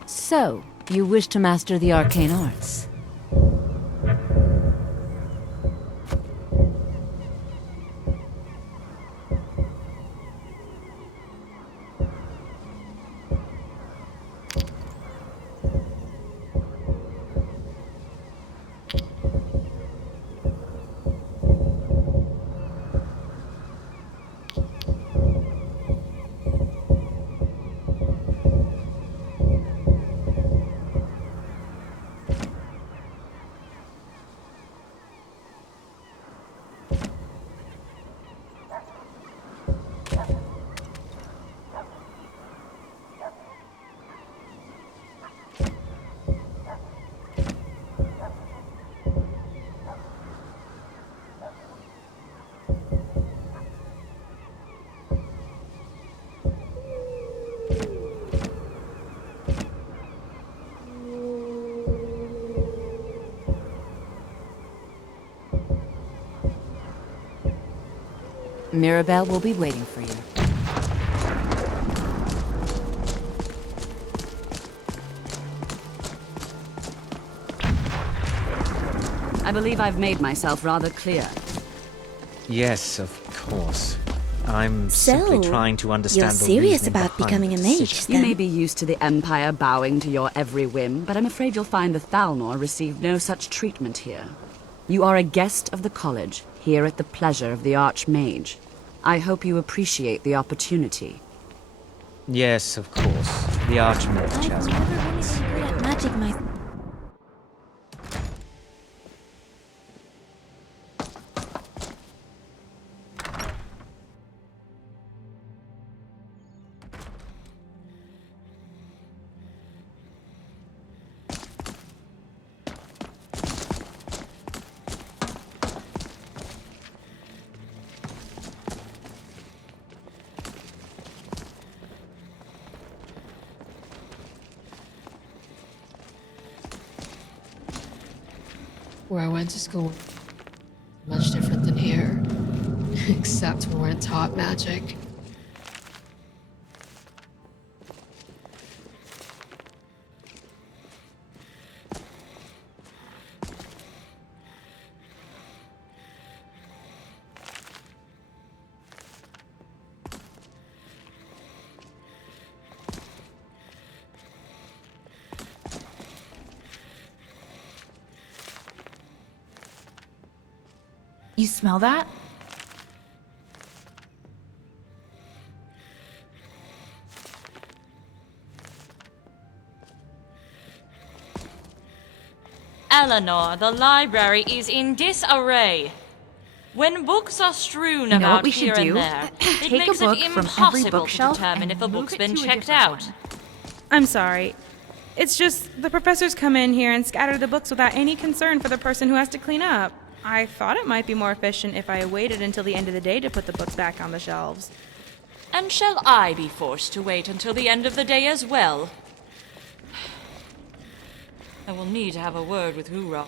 So, you wish to master the arcane arts? Mirabelle will be waiting for you. I believe I've made myself rather clear. Yes, of course. I'm simply trying to understand you're the serious reasoning about behind becoming a the mage, decision. then? You may be used to the Empire bowing to your every whim, but I'm afraid you'll find the Thalnor received no such treatment here. You are a guest of the college, here at the pleasure of the Archmage. I hope you appreciate the opportunity. Yes, of course. The Archmage has I've never really been good at magic myself. Where I went to school, much different than here. Except we weren't taught magic. You smell that? Eleanor, the library is in disarray. When books are strewn You know what about we here should and do? there, it Take makes a book it from every impossible to bookshelf determine if a and book's move it been to a checked different out. one. I'm sorry. It's just the professors come in here and scatter the books without any concern for the person who has to clean up. I thought it might be more efficient if I waited until the end of the day to put the books back on the shelves. And shall I be forced to wait until the end of the day as well? I will need to have a word with Hoorah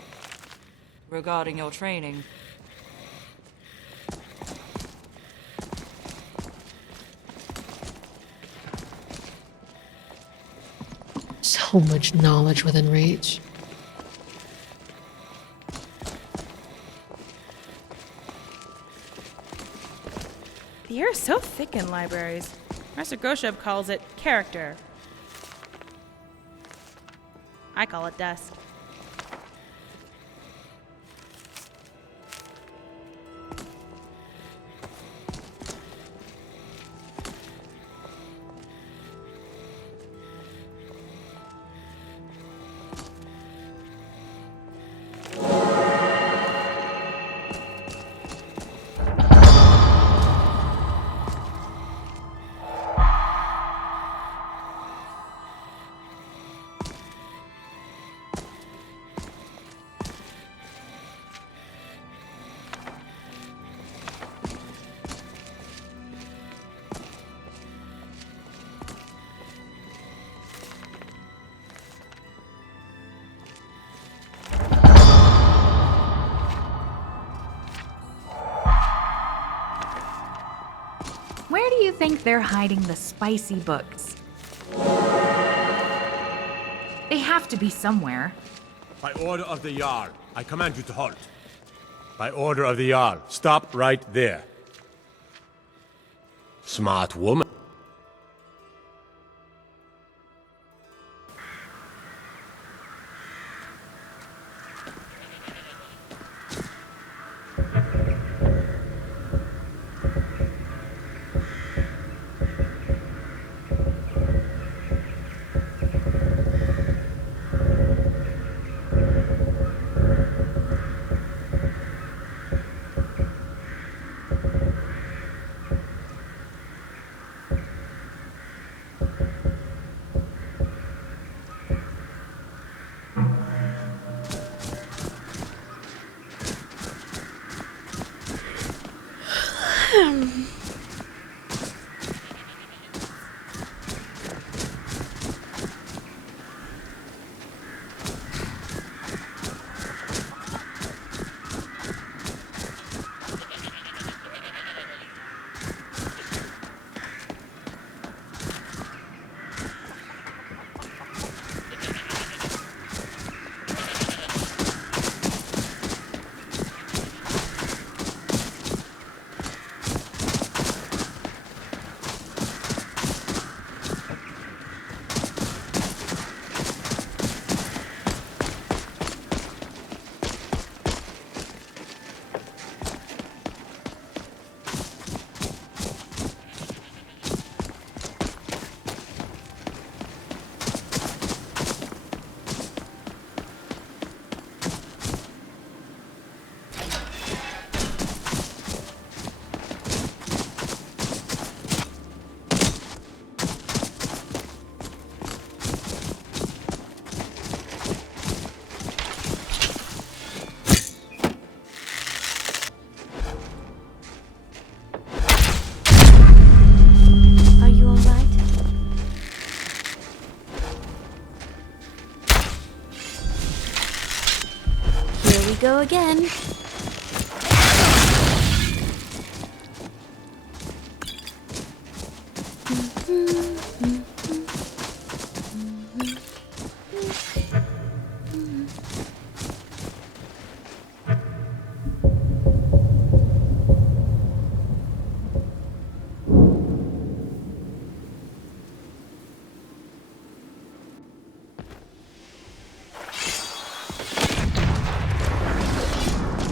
regarding your training. So much knowledge within reach. The air is so thick in libraries. Master Gosheb calls it character. I call it dust. Where do you think they're hiding the spicy books? They have to be somewhere. By order of the Jarl, I command you to halt. By order of the Jarl, stop right there. Smart woman. we go again.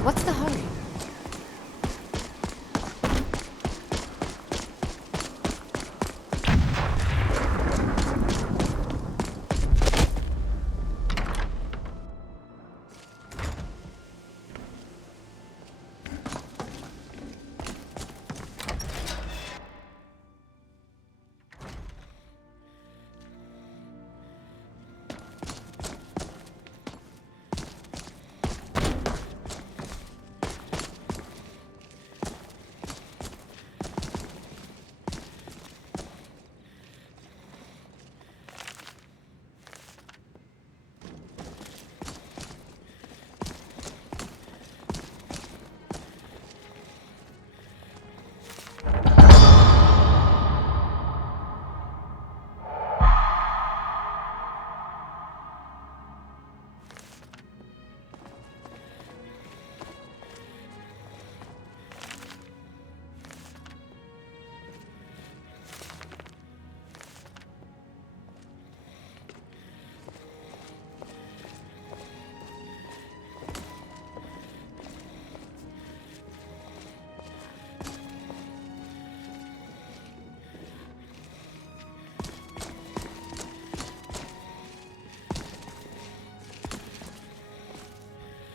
What's the hurry?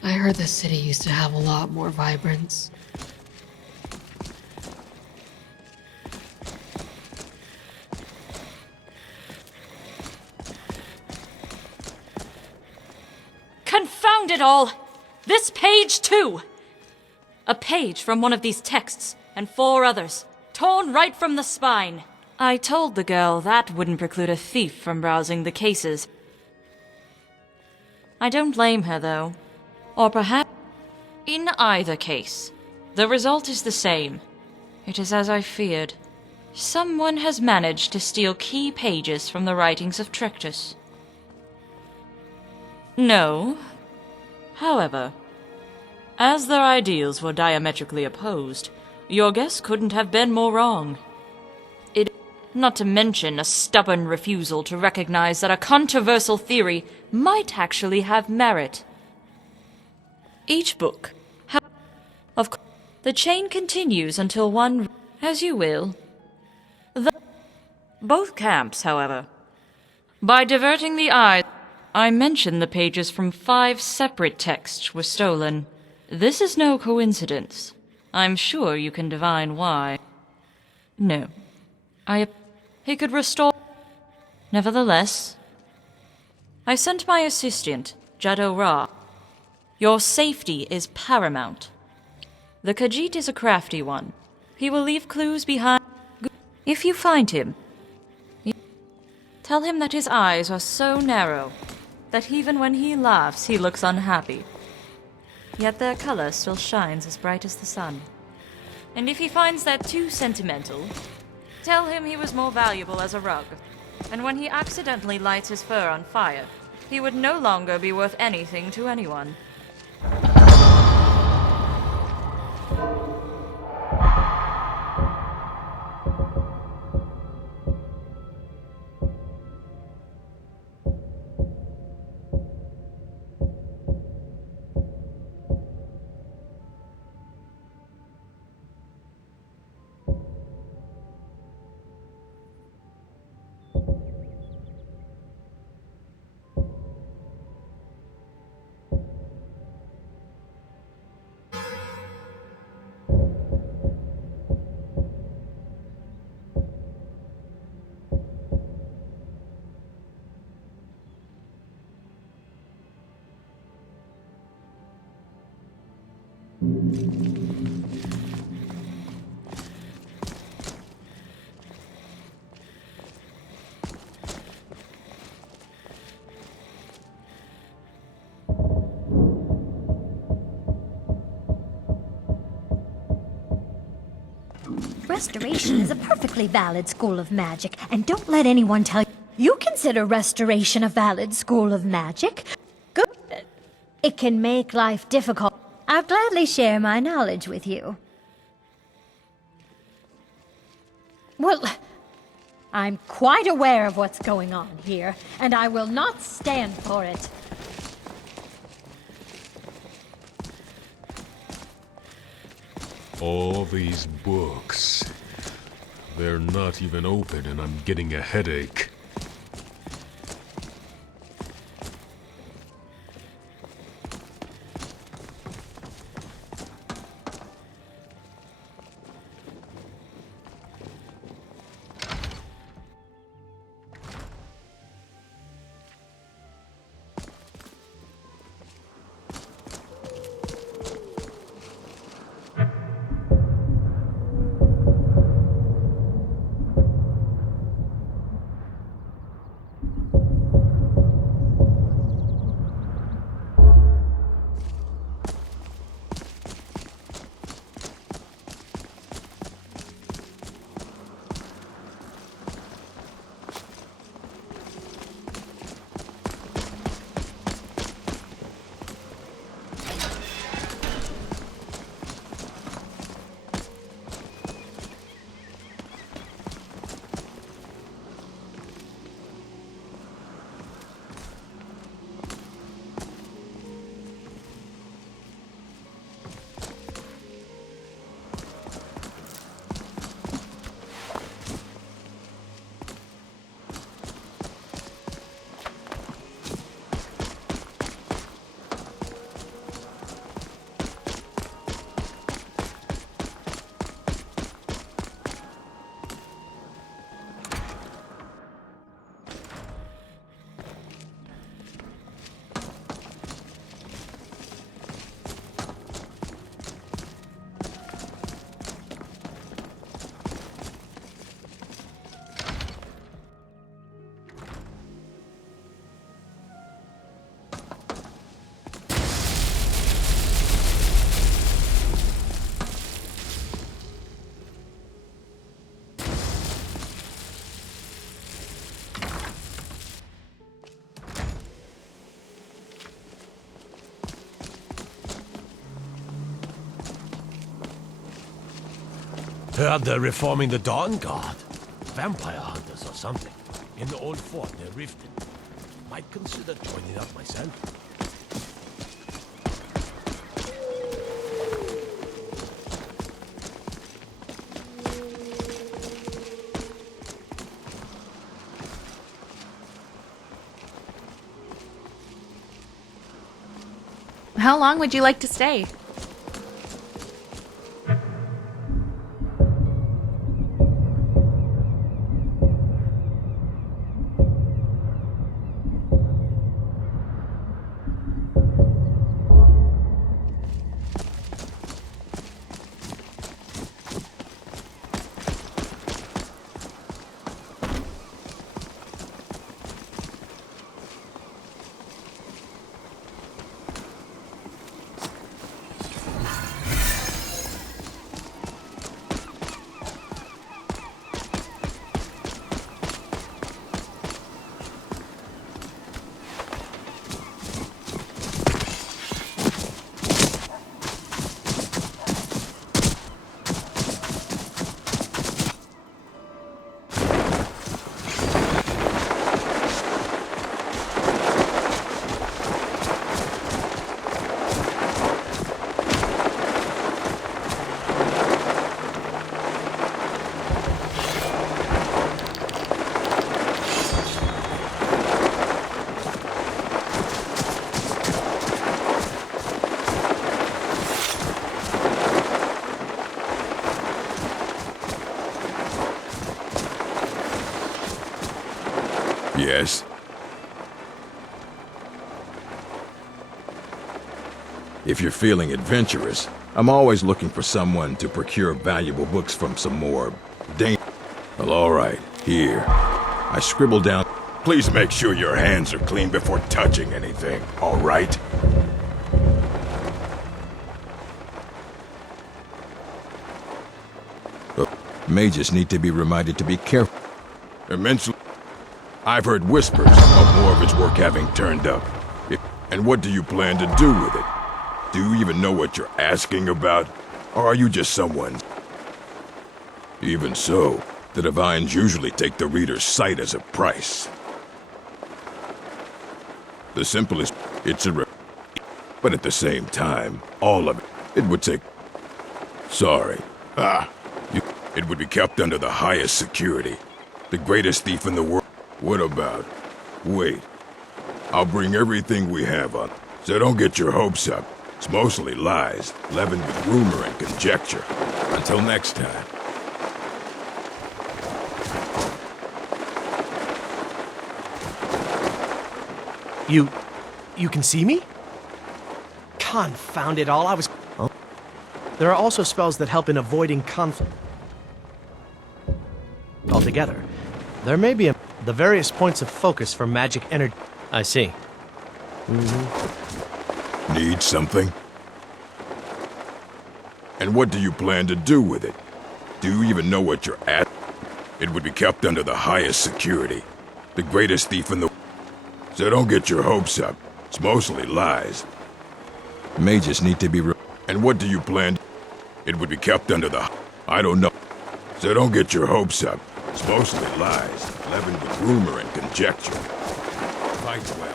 I heard the city used to have a lot more vibrance. Confound it all! This page too! A page from one of these texts, and 4 others, torn right from the spine. I told the girl that wouldn't preclude a thief from browsing the cases. I don't blame her, though. Or perhaps... In either case, the result is the same. It is as I feared. Someone has managed to steal key pages from the writings of Trictus. No. However, as their ideals were diametrically opposed, your guess couldn't have been more wrong. Not to mention a stubborn refusal to recognize that a controversial theory might actually have merit. Each book, of course, the chain continues until one, as you will. Both camps, however. By diverting the eye, I mentioned the pages from 5 separate texts were stolen. This is no coincidence. I'm sure you can divine why. No. He could restore... Nevertheless, I sent my assistant, Jado Ra. Your safety is paramount. The Khajiit is a crafty one. He will leave clues behind. If you find him, tell him that his eyes are so narrow that even when he laughs, he looks unhappy. Yet their color still shines as bright as the sun. And if he finds that too sentimental, tell him he was more valuable as a rug, and when he accidentally lights his fur on fire, he would no longer be worth anything to anyone. Restoration is a perfectly valid school of magic, and don't let anyone tell you. You consider Restoration a valid school of magic? Good. It can make life difficult. I'll gladly share my knowledge with you. Well, I'm quite aware of what's going on here, and I will not stand for it. All these books. They're not even open and I'm getting a headache. Heard they're reforming the Dawn Guard. Vampire hunters or something. In the old fort near Riften. Might consider joining up myself. How long would you like to stay? Yes? If you're feeling adventurous, I'm always looking for someone to procure valuable books from some more Well, all right, here. I scribbled down. Please make sure your hands are clean before touching anything, all right? Mages need to be reminded to be careful. Immensely. I've heard whispers of more of his work having turned up. And what do you plan to do with it? Do you even know what you're asking about? Or are you just someone? Even so, the Divines usually take the reader's sight as a price. The simplest, it's a but at the same time, all of it, it would take... Sorry. It would be kept under the highest security. The greatest thief in the world. What about? Wait. I'll bring everything we have on. So don't get your hopes up. It's mostly lies, leavened with rumor and conjecture. Until next time. You can see me? Confound it all, I was... Oh. There are also spells that help in avoiding conflict. Altogether, there may be the various points of focus for magic energy. I see. Need something? And what do you plan to do with it? Do you even know what you're at? It would be kept under the highest security. The greatest thief in the... So don't get your hopes up. It's mostly lies. Mages need to be... And what do you plan? It would be kept under the... I don't know. So don't get your hopes up. It's mostly lies, leavened with rumor and conjecture. Fight well.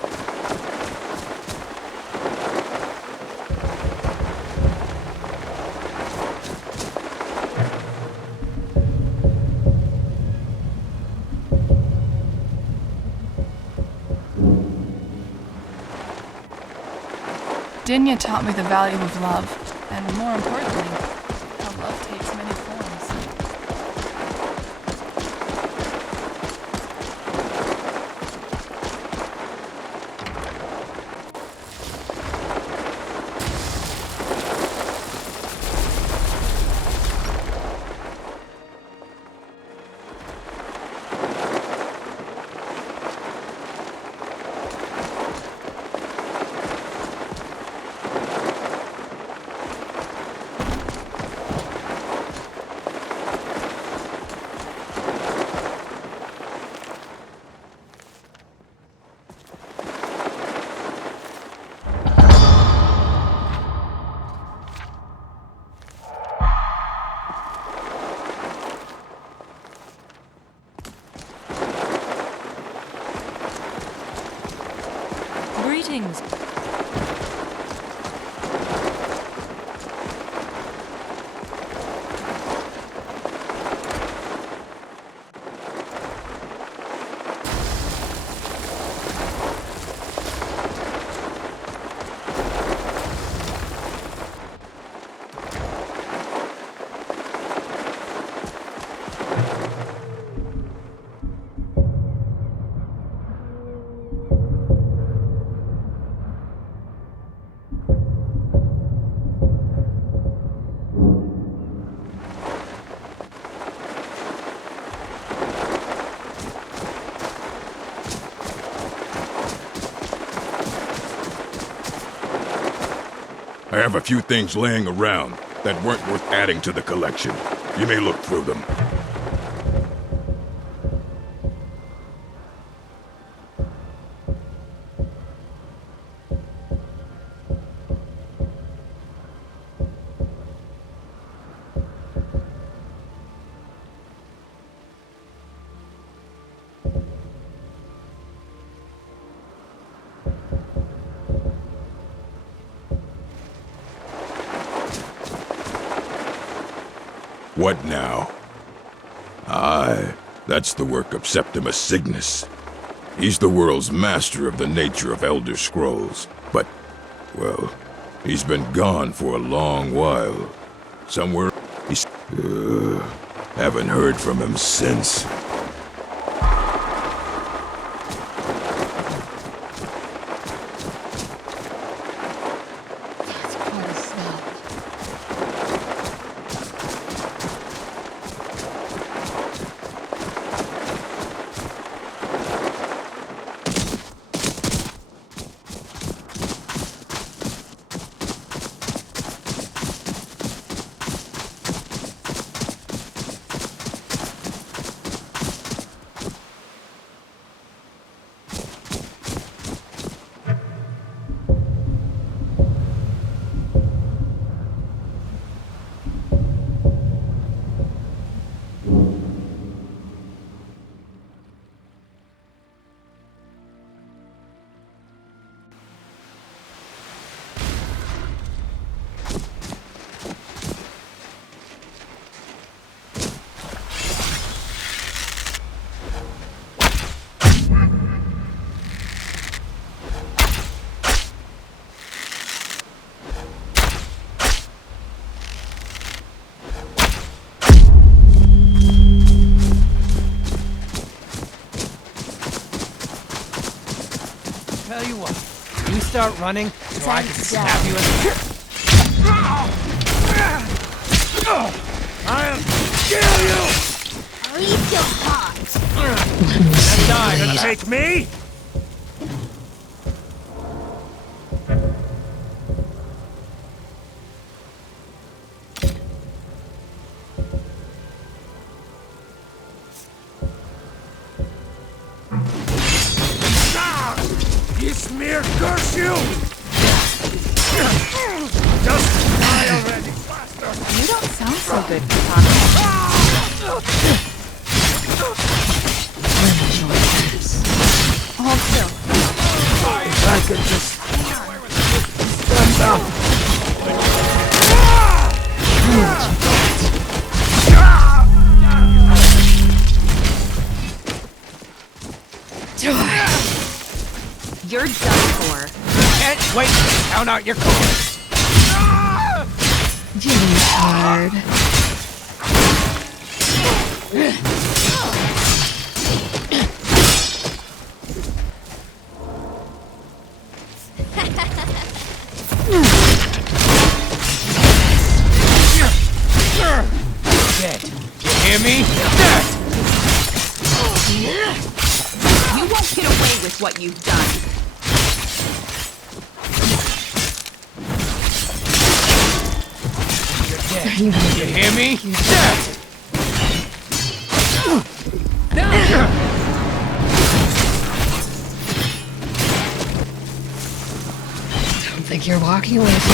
Dinya taught me the value of love, and more importantly, how love takes many forms. Greetings. I have a few things laying around that weren't worth adding to the collection. You may look through them. What now? Aye, that's the work of Septimus Cygnus. He's the world's master of the nature of Elder Scrolls, but, well, he's been gone for a long while. Somewhere he's... haven't heard from him since. You start running, so I can stab you in the... I'll kill you! I'll eat your heart. That die gonna take me? Smear, curse you! Just die already, faster! You don't sound so good, Katana. Hold still. I could just stand up. You're done for. Can't wait to count out your coins. Getting tired. Dead. You hear me? You won't get away with what you've done. You hear me? Don't think you're walking away from me.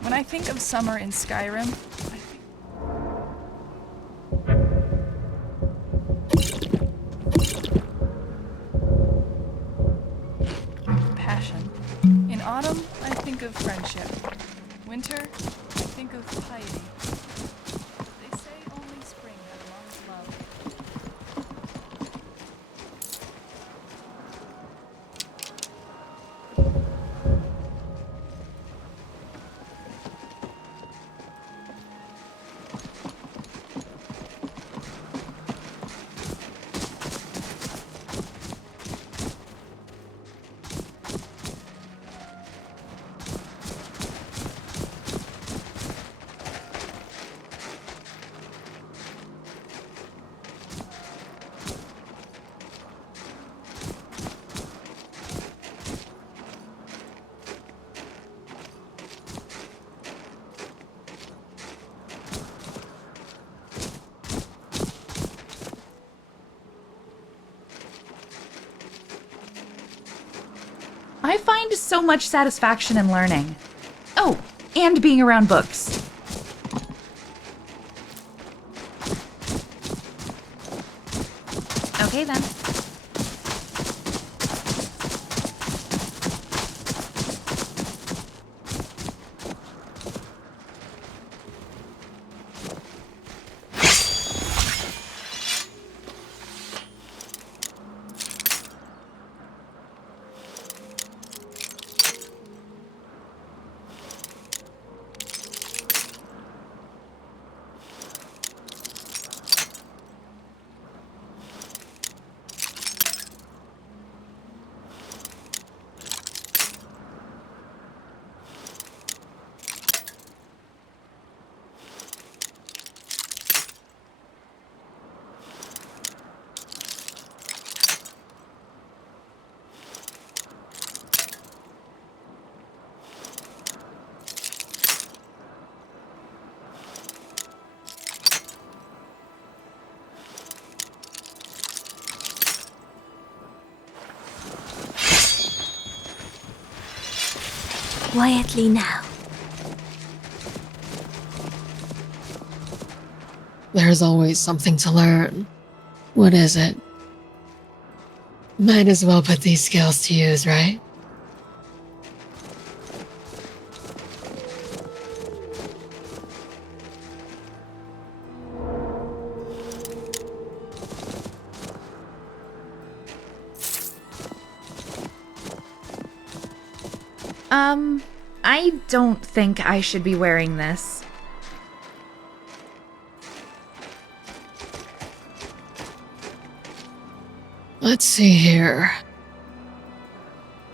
When I think of summer in Skyrim, passion. In autumn, I think of friendship. Winter, I think of piety. They say only spring has lost love. I find so much satisfaction in learning. Oh, and being around books. Okay then. quietly now. There's always something to learn. What is it? Might as well put these skills to use, right? I don't think I should be wearing this. Let's see here.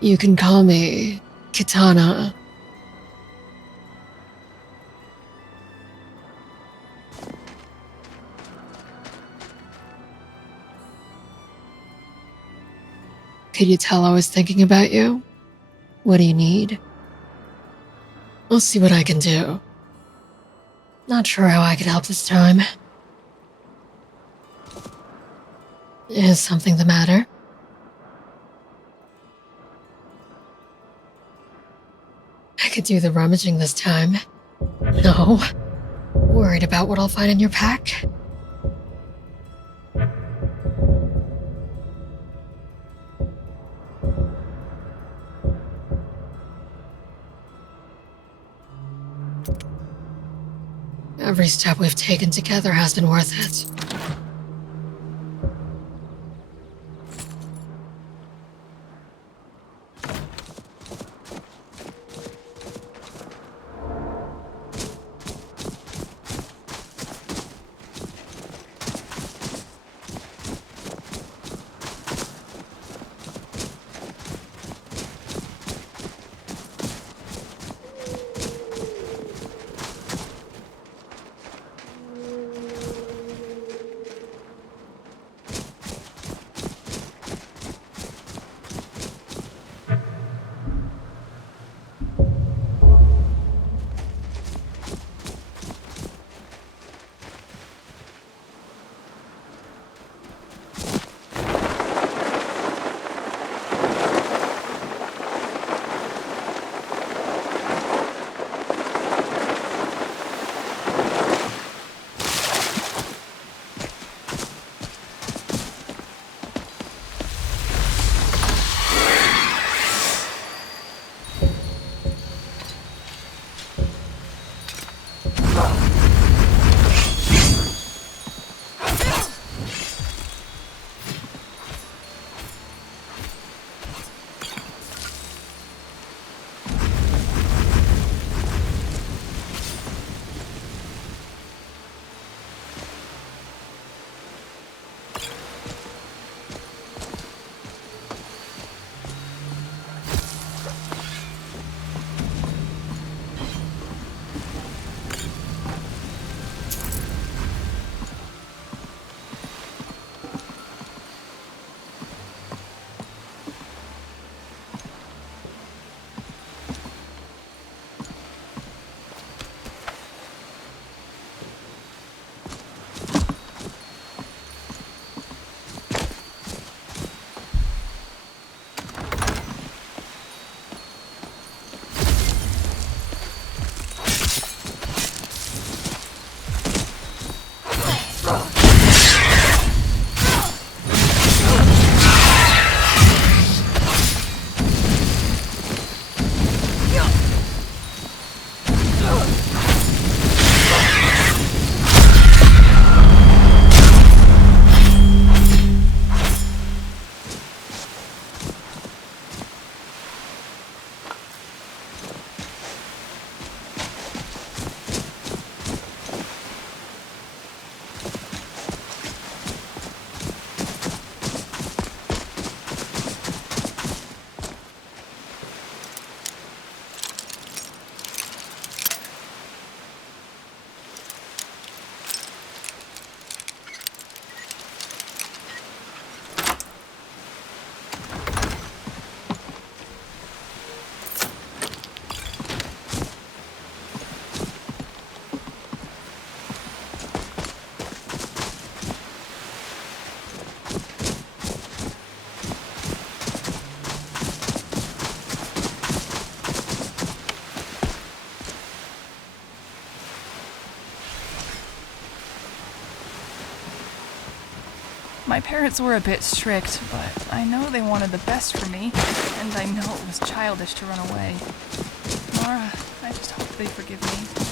You can call me Kitana. Could you tell I was thinking about you? What do you need? I'll see what I can do. Not sure how I can help this time. Is something the matter? I could do the rummaging this time. No. Worried about what I'll find in your pack? Every step we've taken together has been worth it. My parents were a bit strict, but I know they wanted the best for me, and I know it was childish to run away. Nora, I just hope they forgive me.